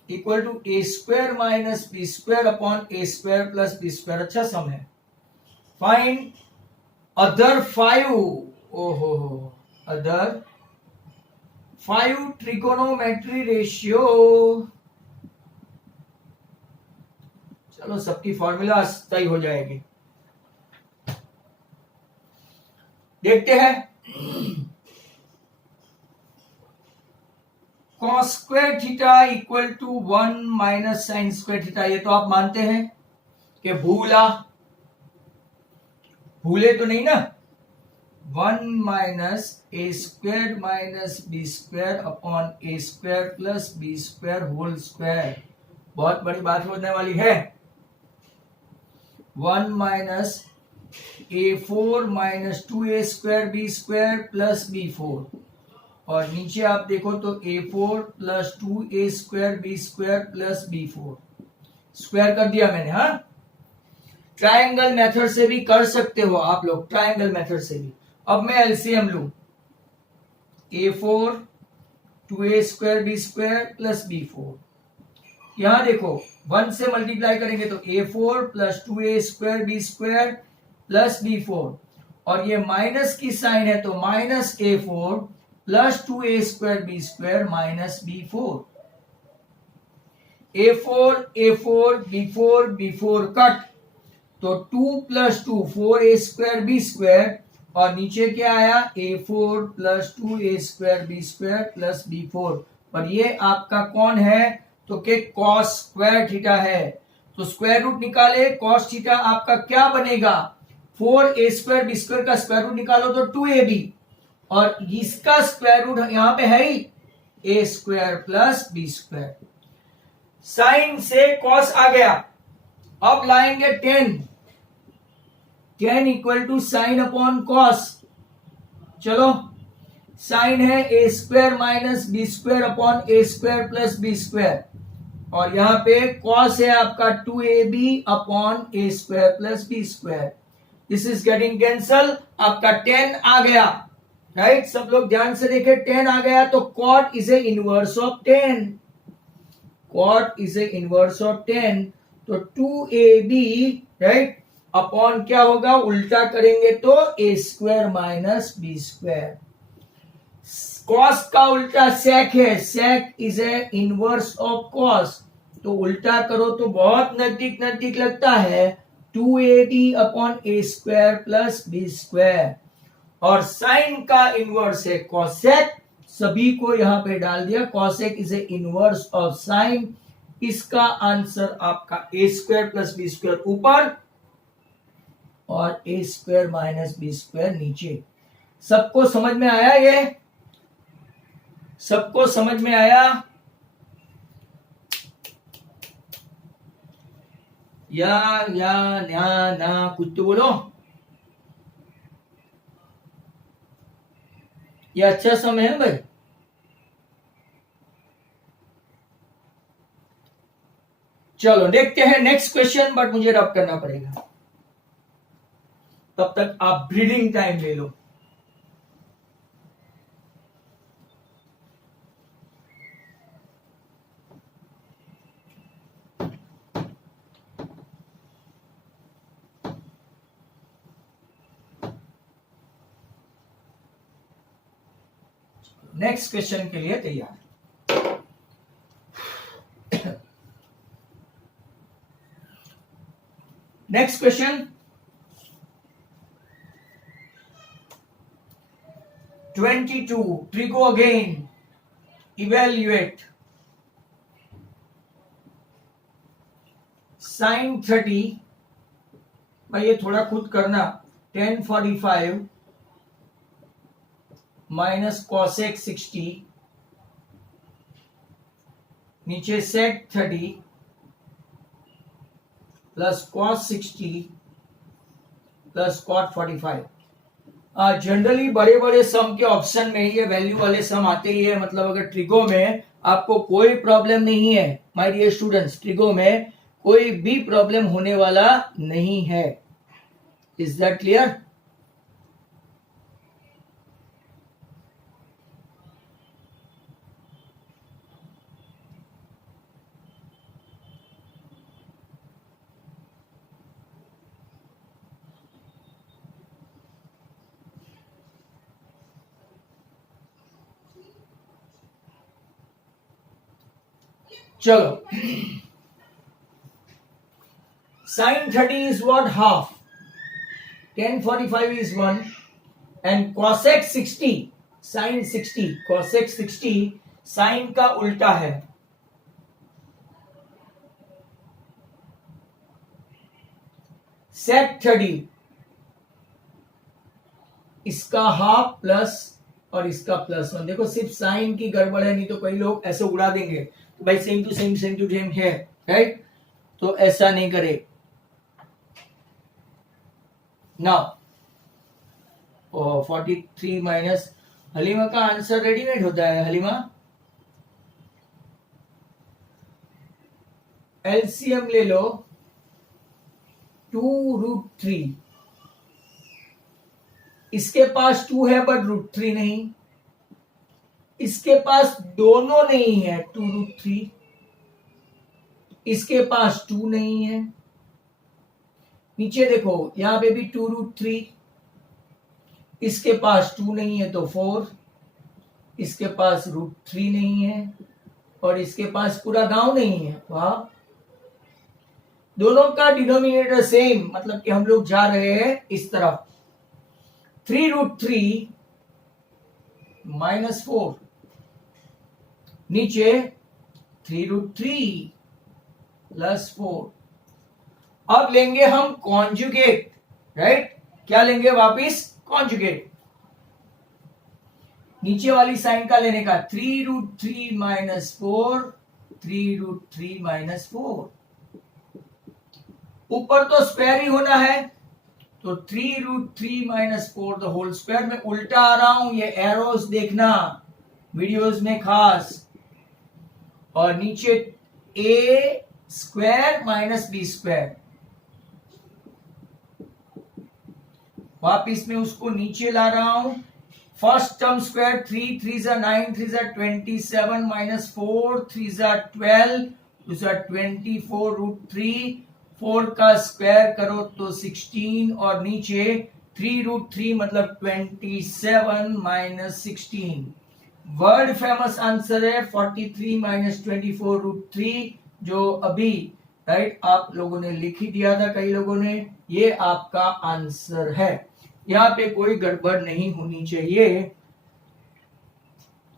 equal to a square minus B square upon A square plus B square. अच्छा सम है। फाइंड अदर 5, ओहो अदर 5 ट्रिगोनोमेट्री रेशियो। चलो सबकी फॉर्मूला तय हो जाएगी, देखते हैं। Cos square theta equal to 1 minus sine square theta, ये तो आप मानते हैं कि भूले तो नहीं ना। 1 minus A square minus B square upon A square plus B square whole square, बहुत बड़ी बात होने वाली है। 1 minus a4 minus 2a square B square plus b4, और नीचे आप देखो तो a4 plus 2a square B square plus b4, square कर दिया मैंने। हाँ, ट्रायंगल मेथड से भी कर सकते हो आप लोग, ट्रायंगल मेथड से भी। अब मैं एलसीएम लूं, a4 2a square B square plus b4, यहां देखो 1 से मल्टीप्लाई करेंगे तो a4 plus 2a square B square plus b4, और ये माइनस की साइन है तो minus a4 plus 2a square B square minus b4। a4 a4 b4 b4 cut, तो 2 plus 2 4a square B square, और नीचे क्या आया, a4 plus 2a square B square plus b4, और ये आपका कौन है, तो के कॉस स्क्वायर थीटा है। तो स्क्वायर रूट निकाले, कॉस थीटा आपका क्या बनेगा, 4a स्क्वायर बी स्क्वायर का स्क्वायर रूट निकालो तो 2ab, और इसका स्क्वायर रूट यहां पे है ही a square plus B square. Sine से कॉस आ गया, अब लाएंगे 10 equal to sine upon cos. चलो साइन है a square minus B square upon A square plus B square, और यहां पे कॉस है आपका 2ab upon A square plus B square. This is getting cancel, आपका 10 आ गया, राइट सब लोग ध्यान से देखें, 10 आ गया तो cot is a inverse of 10, cot is a inverse of 10, तो 2ab राइट अपॉन क्या होगा, उल्टा करेंगे तो a square minus B square. Cos का उल्टा सेक है, sec is a inverse of cos, तो उल्टा करो तो बहुत नजदीक नजदीक लगता है, 2ab अपॉन ए स्क्वायर प्लस बी स्क्वायर, और साइन का इनवर्स है कॉसेक, सभी को यहां पे डाल दिया, cosec is a inverse of sine, इसका आंसर आपका ए स्क्वायर प्लस बी स्क्वायर ऊपर और ए स्क्वायर माइनस बी स्क्वायर नीचे। सबको समझ में आया, ये सबको समझ में आया या न्या ना, कुछ तो बोलो, ये अच्छा समय है भाई। चलो देखते हैं नेक्स्ट क्वेश्चन, बट मुझे रब करना पड़ेगा, तब तक आप ब्रीदिंग टाइम ले लो। नेक्स्ट क्वेश्चन के लिए तैयार। Next question 22, trigo again, evaluate sine 30, भाई ये थोड़ा खुद करना, 1045 माइनस कॉसेक 60, नीचे sec 30 plus cos 60 plus cot 45। Generally बड़े बड़े सम के ऑप्शन में ये वैल्यू वाले सम आते ही है, मतलब अगर ट्रिगो में आपको कोई प्रॉब्लम नहीं है माय डियर स्टूडेंट्स, ट्रिगो में कोई भी प्रॉब्लम होने वाला नहीं है। Is that clear? चलो, sin 30 is what? Half. 1045 is 1 and cosec 60, sin 60, cosec 60 sin का उल्टा है, sec 30 इसका हाफ प्लस और इसका प्लस 1। देखो सिर्फ साइन की गड़बड़ है, नहीं तो कई लोग ऐसे उड़ा देंगे भाई सेम टू सेम है, राइट, तो ऐसा नहीं करे। नाउ 43 माइनस, हलीमा का आंसर रेडीमेड होता है, हलीमा एलसीएम ले लो 2√3, इसके पास 2 है बट √3 नहीं, इसके पास दोनों नहीं है 2√3, इसके पास 2 नहीं है, नीचे देखो यहां पे भी 2√3, इसके पास 2 नहीं है तो 4, इसके पास √3 नहीं है और इसके पास पूरा गांव नहीं है। वाह, दोनों का डिनोमिनेटर सेम, मतलब कि हम लोग जा रहे हैं इस तरफ। 3√3 माइनस 4, नीचे 3√3 प्लस 4। अब लेंगे हम कॉन्जुगेट, राइट, क्या लेंगे वापिस? कॉन्जुगेट। नीचे वाली साइन का लेने का 3√3 माइनस 4, 3√3 माइनस 4, ऊपर तो स्क्वायर ही होना है, तो 3√3 माइनस 4 द होल स्क्वायर में उल्टा आ रहा हूं, ये एरोस देखना वीडियोस में खास, और नीचे a square minus B square, वापिस में उसको नीचे ला रहा हूं। फर्स्ट टर्म स्क्वायर 3 3 9 3 27 माइनस 4 3 12 24√3, 4 का स्क्वायर करो तो 16, और नीचे 3√3 मतलब 27 माइनस 16। वर्ल्ड फेमस आंसर है 43 माइनस 24√3, जो अभी राइट आप लोगों ने लिख ही दिया था कई लोगों ने, ये आपका आंसर है, यहां पे कोई गड़बड़ नहीं होनी चाहिए।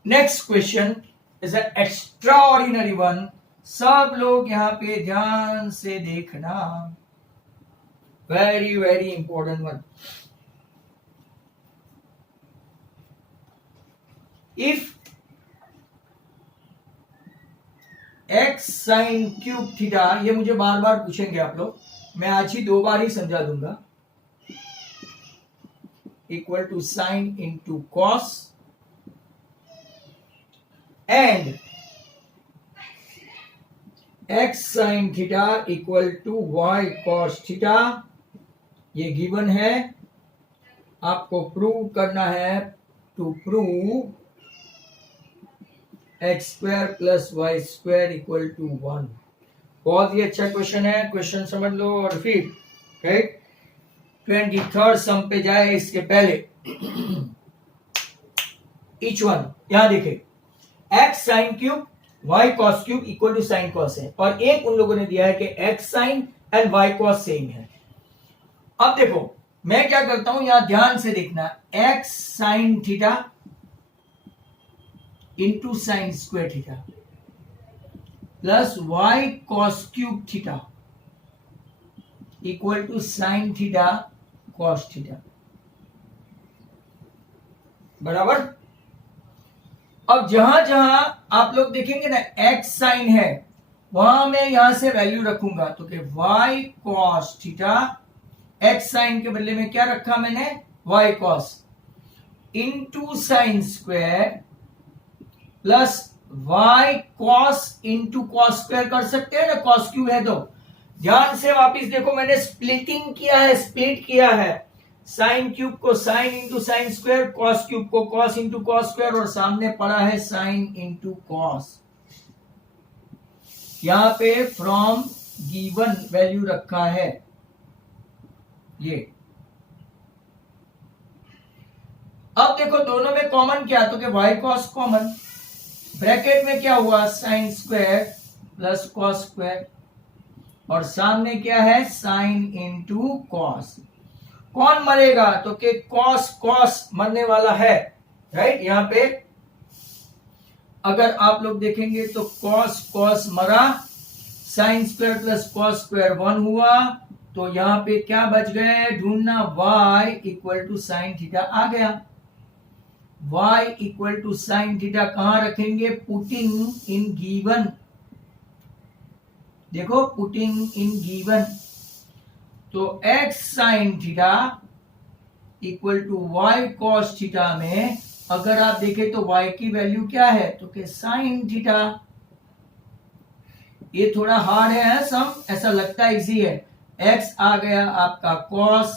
Next question is an extraordinary one, सब लोग यहां पे ध्यान से देखना, very very important one. If x sine cube theta, ये मुझे बार बार पूछेंगे आप लोग, मैं आज ही 2 बार ही समझा दूंगा, equal to sine into cos, and x sine theta equal to y cos theta, ये गिवन है, आपको प्रूव करना है, to prove x square plus y square equal to 1। बहुत ही अच्छा क्वेश्चन है, क्वेश्चन समझ लो और फिर राइट 23rd सम पे जाए इसके पहले ईच वन यहां देखे, x sine cube y cos cube equal to sine cos है, और एक उन लोगों ने दिया है कि x sine and y cos same है। अब देखो मैं क्या करता हूं, यहां ध्यान से देखना, x sine theta into sine square theta plus y cos cube theta equal to sine theta cos theta, बराबर। अब जहां जहां आप लोग देखेंगे ना एक्स साइन है, वहां मैं यहां से वैल्यू रखूंगा, तो कि y cos theta, x sine के बदले में क्या रखा मैंने, y cos, into sine square plus y cos into cos square कर सकते हैं ना, कॉस क्यूब है तो। ध्यान से वापिस देखो, मैंने स्प्लिटिंग किया है, स्प्लिट किया है, साइन क्यूब को sine into sine square, cos cube को कॉस इंटू कॉस स्क्वायर, और सामने पड़ा है साइन इंटू कॉस, यहां पे फ्रॉम गिवन वैल्यू रखा है ये। अब देखो दोनों में कॉमन क्या, तो कि वाई कॉस कॉमन, ब्रैकेट में क्या हुआ, sign square plus cos square, और सामने क्या है, साइन इंटू कॉस। कौन मरेगा, तो कि कॉस कॉस मरने वाला है, राइट। यहां पे अगर आप लोग देखेंगे तो कॉस कॉस मरा, sign square plus cos square 1 हुआ, तो यहां पे क्या बच गए ढूंढना, y equal to sine theta आ गया। y equal to sine theta कहां रखेंगे, पुटिंग इन गिवन, देखो पुटिंग इन गिवन, तो x sine theta equal to y cos theta में अगर आप देखें तो y की वैल्यू क्या है, तो कि साइन थीटा। ये थोड़ा हार्ड है सम, ऐसा लगता है इजी है। x आ गया आपका cos,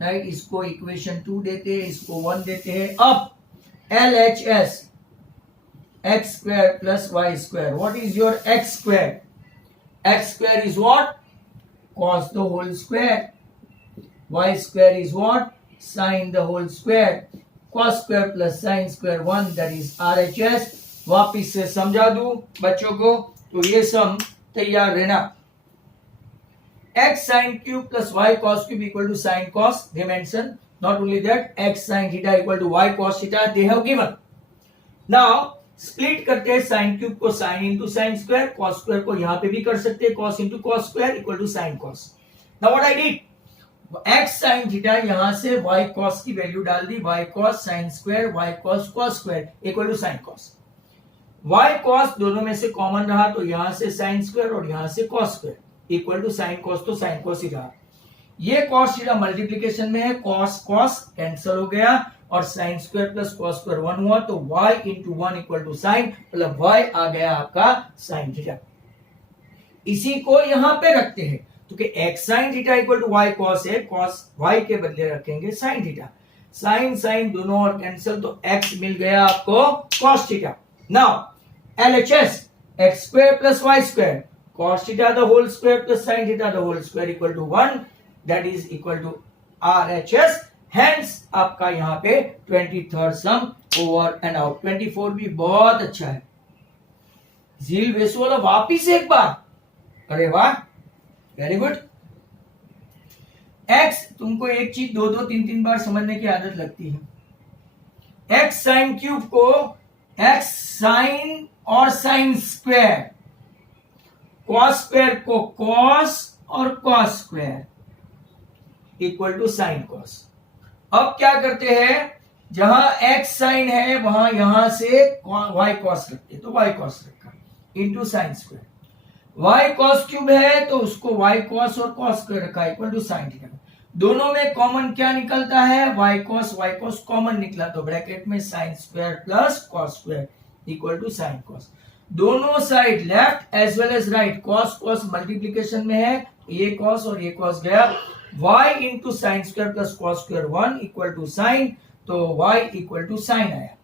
राइट, इसको इक्वेशन 2 देते हैं, इसको 1 देते हैं। अब LHS x square plus y square, what is your x square, x square is what, cos the whole square, y square is what, sin the whole square, cos square plus sin square 1, that is RHS। वापिस से समझा दूं बच्चों को, तो ये सम तैयार रहना, x sin cube plus y cos cube equal to sin cos, they mention, not only that x sin theta equal to y cos theta they have given। now split करते हैं साइन क्यूब को sine into sine square, cos square को यहां पे भी कर सकते हैं, cos into cos square equal to sine cos. Now what I did, x sine theta यहां से वाई कॉस की वैल्यू डाल दी, y cos sine square, y cos cos square equal to sine cos. Y cos दोनों में से common रहा, तो यहां से साइन स्क्वायर और यहां से cos square equal to sine cos, तो साइन कॉस ही रहा। ये cos थीटा मल्टीप्लीकेशन में है, cos cos कैंसिल हो गया और sin square plus cos square 1 हुआ, तो y into 1 equal to sine, मतलब y आ गया आपका sin थीटा। इसी को यहां पे रखते हैं तो कि x sin theta equal to y cos है, cos y के बदले रखेंगे sin थीटा, sin sin दोनों और कैंसिल, तो x मिल गया आपको cos theta. Now LHS x square plus y square cos theta the whole square plus sin theta the whole square equal to 1, that is equal to RHS। Hence आपका यहां पे 23rd some over and out. 24 भी बहुत अच्छा है। झील वेसु वाला वापिस एक बार, अरे वाह, वेरी गुड। एक्स, तुमको एक चीज दो दो तीन तीन बार समझने की आदत लगती है। एक्स साइन क्यूब को एक्स साइन और साइन स्क्वायर, कॉस स्क्वायर को कॉस और cos square equal to sine cos. अब क्या करते हैं, जहां एक्स साइन है वहां यहां से वाई कॉस रखते, तो वाई कॉस रखा into sine square. Y cos cube है तो उसको वाई कॉस और कॉस स्क्वायर रखा इक्वल टू साइन थीटा। दोनों में कॉमन क्या निकलता है, वाई कॉस कॉमन निकला, तो ब्रैकेट में sine square plus cos square equal to sine cos. दोनों side left as well as right cos cos multiplication में है, ये कॉस और ये कॉस गया, y into sine square plus cos square 1 equal to sine, तो y equal to sine आया।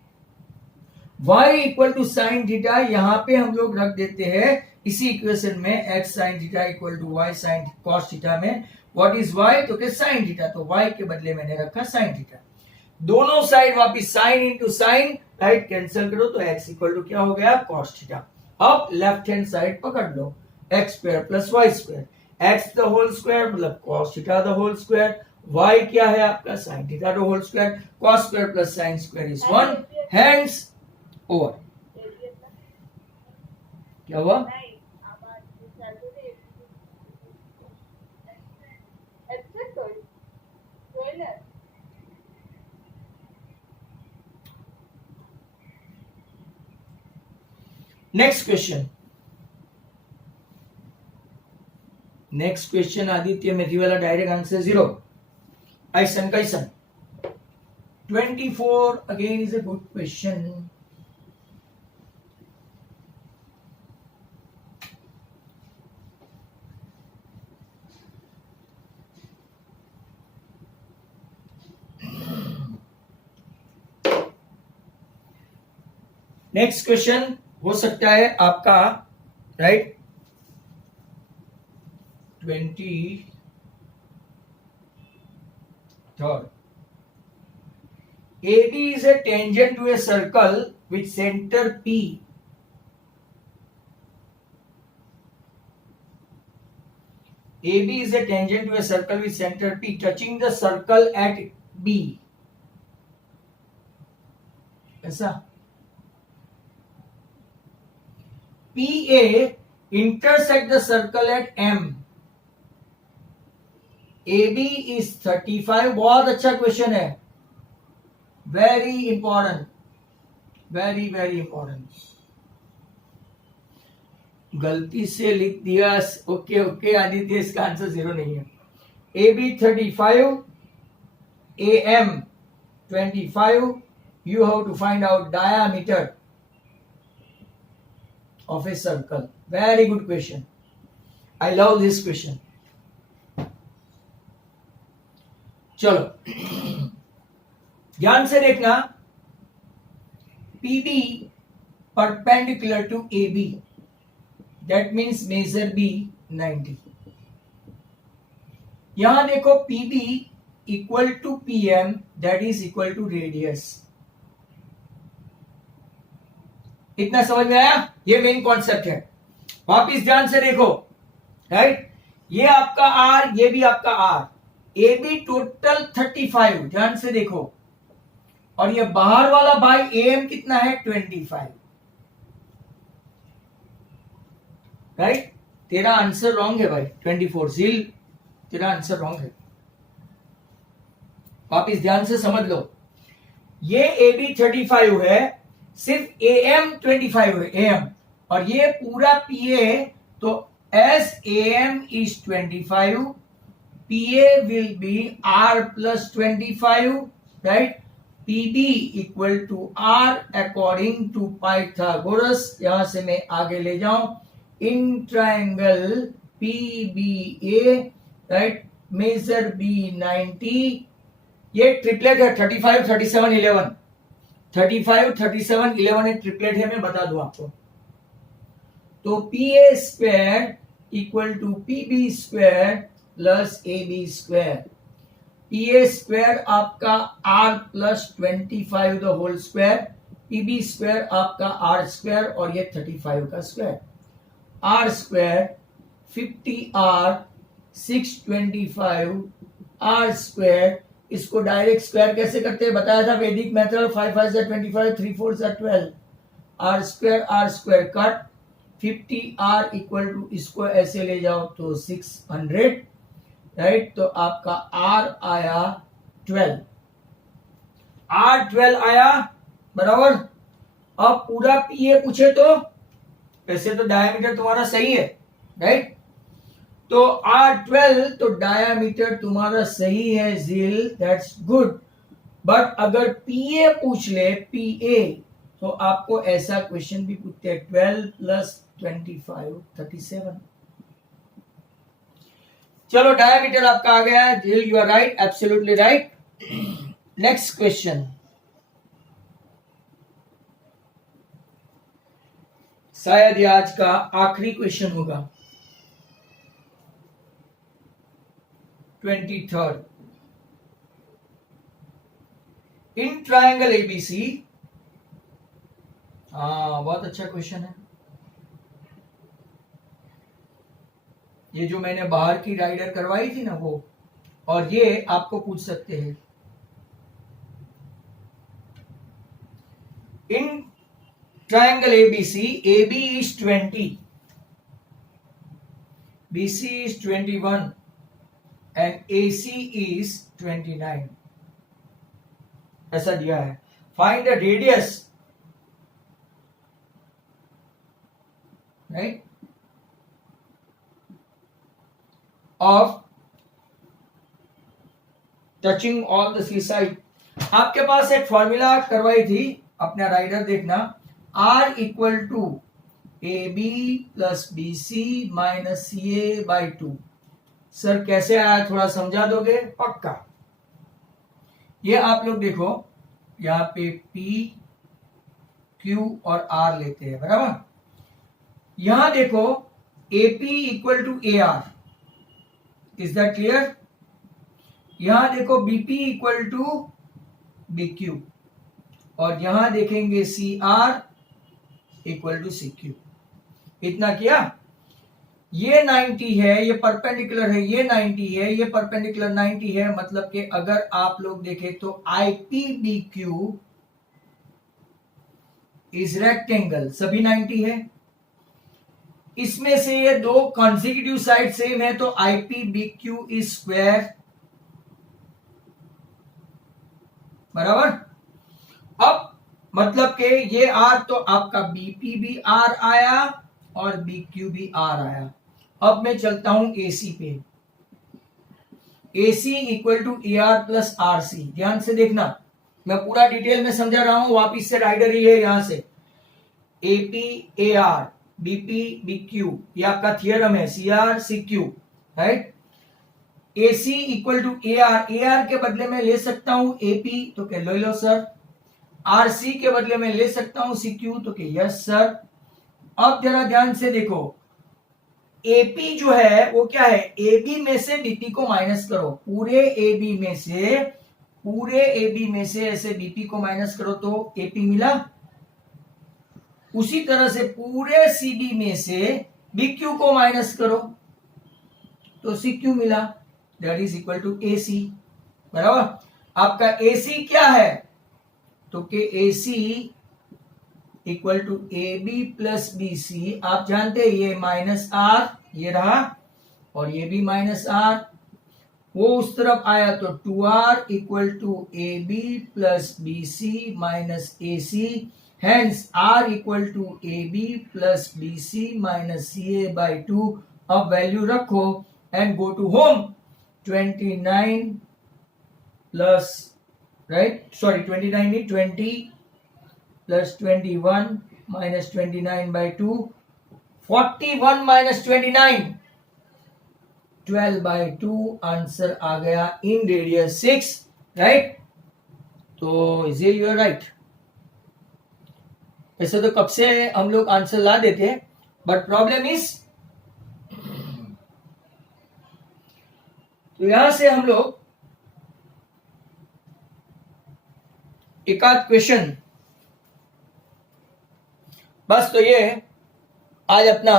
y equal to sine theta यहां पे हम लोग रख देते हैं इसी इक्वेशन में, x sine theta equal to y sine cos theta में। व्हाट इज y, तो के साइन थीटा, तो y के बदले मैंने रखा साइन थीटा। दोनों साइड वापिस sine into sine, right cancel करो तो x इक्वल टू क्या हो गया, कॉस थीटा। अब लेफ्ट हैंड साइड पकड़ लो, x square plus y square, x the whole square मतलब cos theta the whole square, y क्या है आपका sin theta the whole square, cos square plus sin square is 1, hence over. क्या हुआ, next question, next question Aditya मेथी वाला direct answer 0। ऐसन कैसन 24 again is a good question. Next question हो सकता है आपका, right 23rd, AB is a tangent to a circle with center P. AB is a tangent to a circle with center P touching the circle at B. ऐसा PA intersect the circle at M. AB is 35, बहुत अच्छा question है, very important, very very important. गलती से लिख दिया, okay okay Aditya, इसका answer 0 नहीं है। AB 35, AM 25, you have to find out diameter of a circle. Very good question. I love this question. चलो ध्यान से देखना, PB perpendicular to AB, that means measure B 90। यहां देखो PB equal to PM, that is equal to radius। इतना समझ में आया, ये मेन कॉन्सेप्ट है। वापिस ध्यान से देखो, राइट, ये आपका R, ये भी आपका R, AB टोटल 35, ध्यान से देखो, और ये बाहर वाला बाई AM कितना है 25, राइट। तेरा आंसर रॉन्ग है भाई 24, झील तेरा आंसर रॉन्ग है। वापिस ध्यान से समझ लो, ये AB 35 है, सिर्फ AM 25 है AM, और ये पूरा PA, तो as AM is 25 PA will be R plus 25, right? PB equal to R according to Pythagoras. यहां से मैं आगे ले जाऊं, in triangle PBA, right? Measure B 90. ये ट्रिपलेट है 35, 37, 11. 35, 37, 11 एक ट्रिपलेट है, मैं बता दूं आपको. तो PA square equal to PB square plus AB square. PA square आपका R plus 25 the whole square, PB square आपका R स्क्वायर और ये 35 का square. R square 50R 625 R square. इसको डायरेक्ट स्क्वायर कैसे करते हैं बताया था, वैदिक मेथड. 5 5 से 25, 3 4 से 12. R square cut. 50R equal to, इसको ऐसे ले जाओ तो 600, राइट? तो आपका R आया 12. R 12 आया, बराबर. अब पूरा PA पूछे तो वैसे तो डायमीटर तुम्हारा सही है, राइट? तो R12, तो डायमीटर तुम्हारा सही है जिल, दैट्स गुड. बट अगर PA पूछ ले, PA, तो आपको ऐसा क्वेश्चन भी पूछते हैं. 12 प्लस 25 37. चलो डायमीटर आपका आ गया है Jill, you are right, absolutely right. Next question, शायद ये आज का आखिरी क्वेश्चन होगा. 23rd. In triangle ABC. बहुत अच्छा क्वेश्चन है. ये जो मैंने बाहर की राइडर करवाई थी ना वो, और ये आपको पूछ सकते हैं. इन triangle ABC, AB is 20, BC is 21 and AC is 29. ऐसा दिया है. Find the radius, right, of touching all the C side. आपके पास एक फॉर्मूला करवाई थी, अपना राइडर देखना. R equal to AB plus BC minus CA by 2. Sir कैसे आया, थोड़ा समझा दोगे? पक्का. ये आप लोग देखो, यहाँ पे P, Q और R लेते हैं, बराबर. यहां देखो AP equal to AR, is that clear? यहां देखो BP इक्वल टू BQ, और यहां देखेंगे CR इक्वल टू CQ. इतना किया. ये 90 है, ये परपेंडिकुलर है, ये 90 है, ये परपेंडिकुलर 90 है. मतलब कि अगर आप लोग देखें तो IPBQ इज रेक्टेंगल, सभी 90 है. इसमें से ये दो कॉन्सिक्यूटिव साइड सेम है, तो IPBQ इज स्क्वायर, बराबर. अब मतलब कि ये R तो आपका BP भी R आया और BQ भी R आया. अब मैं चलता हूं AC पे. AC equal to AR plus RC. ध्यान से देखना, मैं पूरा डिटेल में समझा रहा हूं, वापिस से राइडर ही है. यहां से AP AR BP BQ, ये आपका थियरम है, CR CQ, right. AC equal to AR, AR के बदले में ले सकता हूं AP, तो क्या ले लो सर. RC के बदले में ले सकता हूं CQ, तो क्या यस सर. अब जरा ध्यान से देखो, AP जो है वो क्या है, AB में से BP को माइनस करो. पूरे AB में से ऐसे BP को माइनस करो तो AP मिला. उसी तरह से पूरे CB में से BQ को माइनस करो तो CQ मिला. That is equal to AC, बराबर. आपका AC क्या है, तो के AC equal to AB plus BC. आप जानते हैं ये माइनस R, ये रहा, और ये भी माइनस R. वो उस तरफ आया तो 2R equal to AB plus BC minus AC. Hence R equal to AB plus BC minus CA by 2. अब वैल्यू रखो and go to home. 29 plus, right, sorry 29 नहीं, 20 प्लस 21 माइनस 29/2, 41 माइनस 29, 12/2 आंसर आ गया इन रेडियस 6, राइट। तो is you are right. ऐसे तो कब से हम लोग आंसर ला देते हैं, बट प्रॉब्लम इज, तो यहां से हम लोग एक आध क्वेश्चन, बस तो ये आज अपना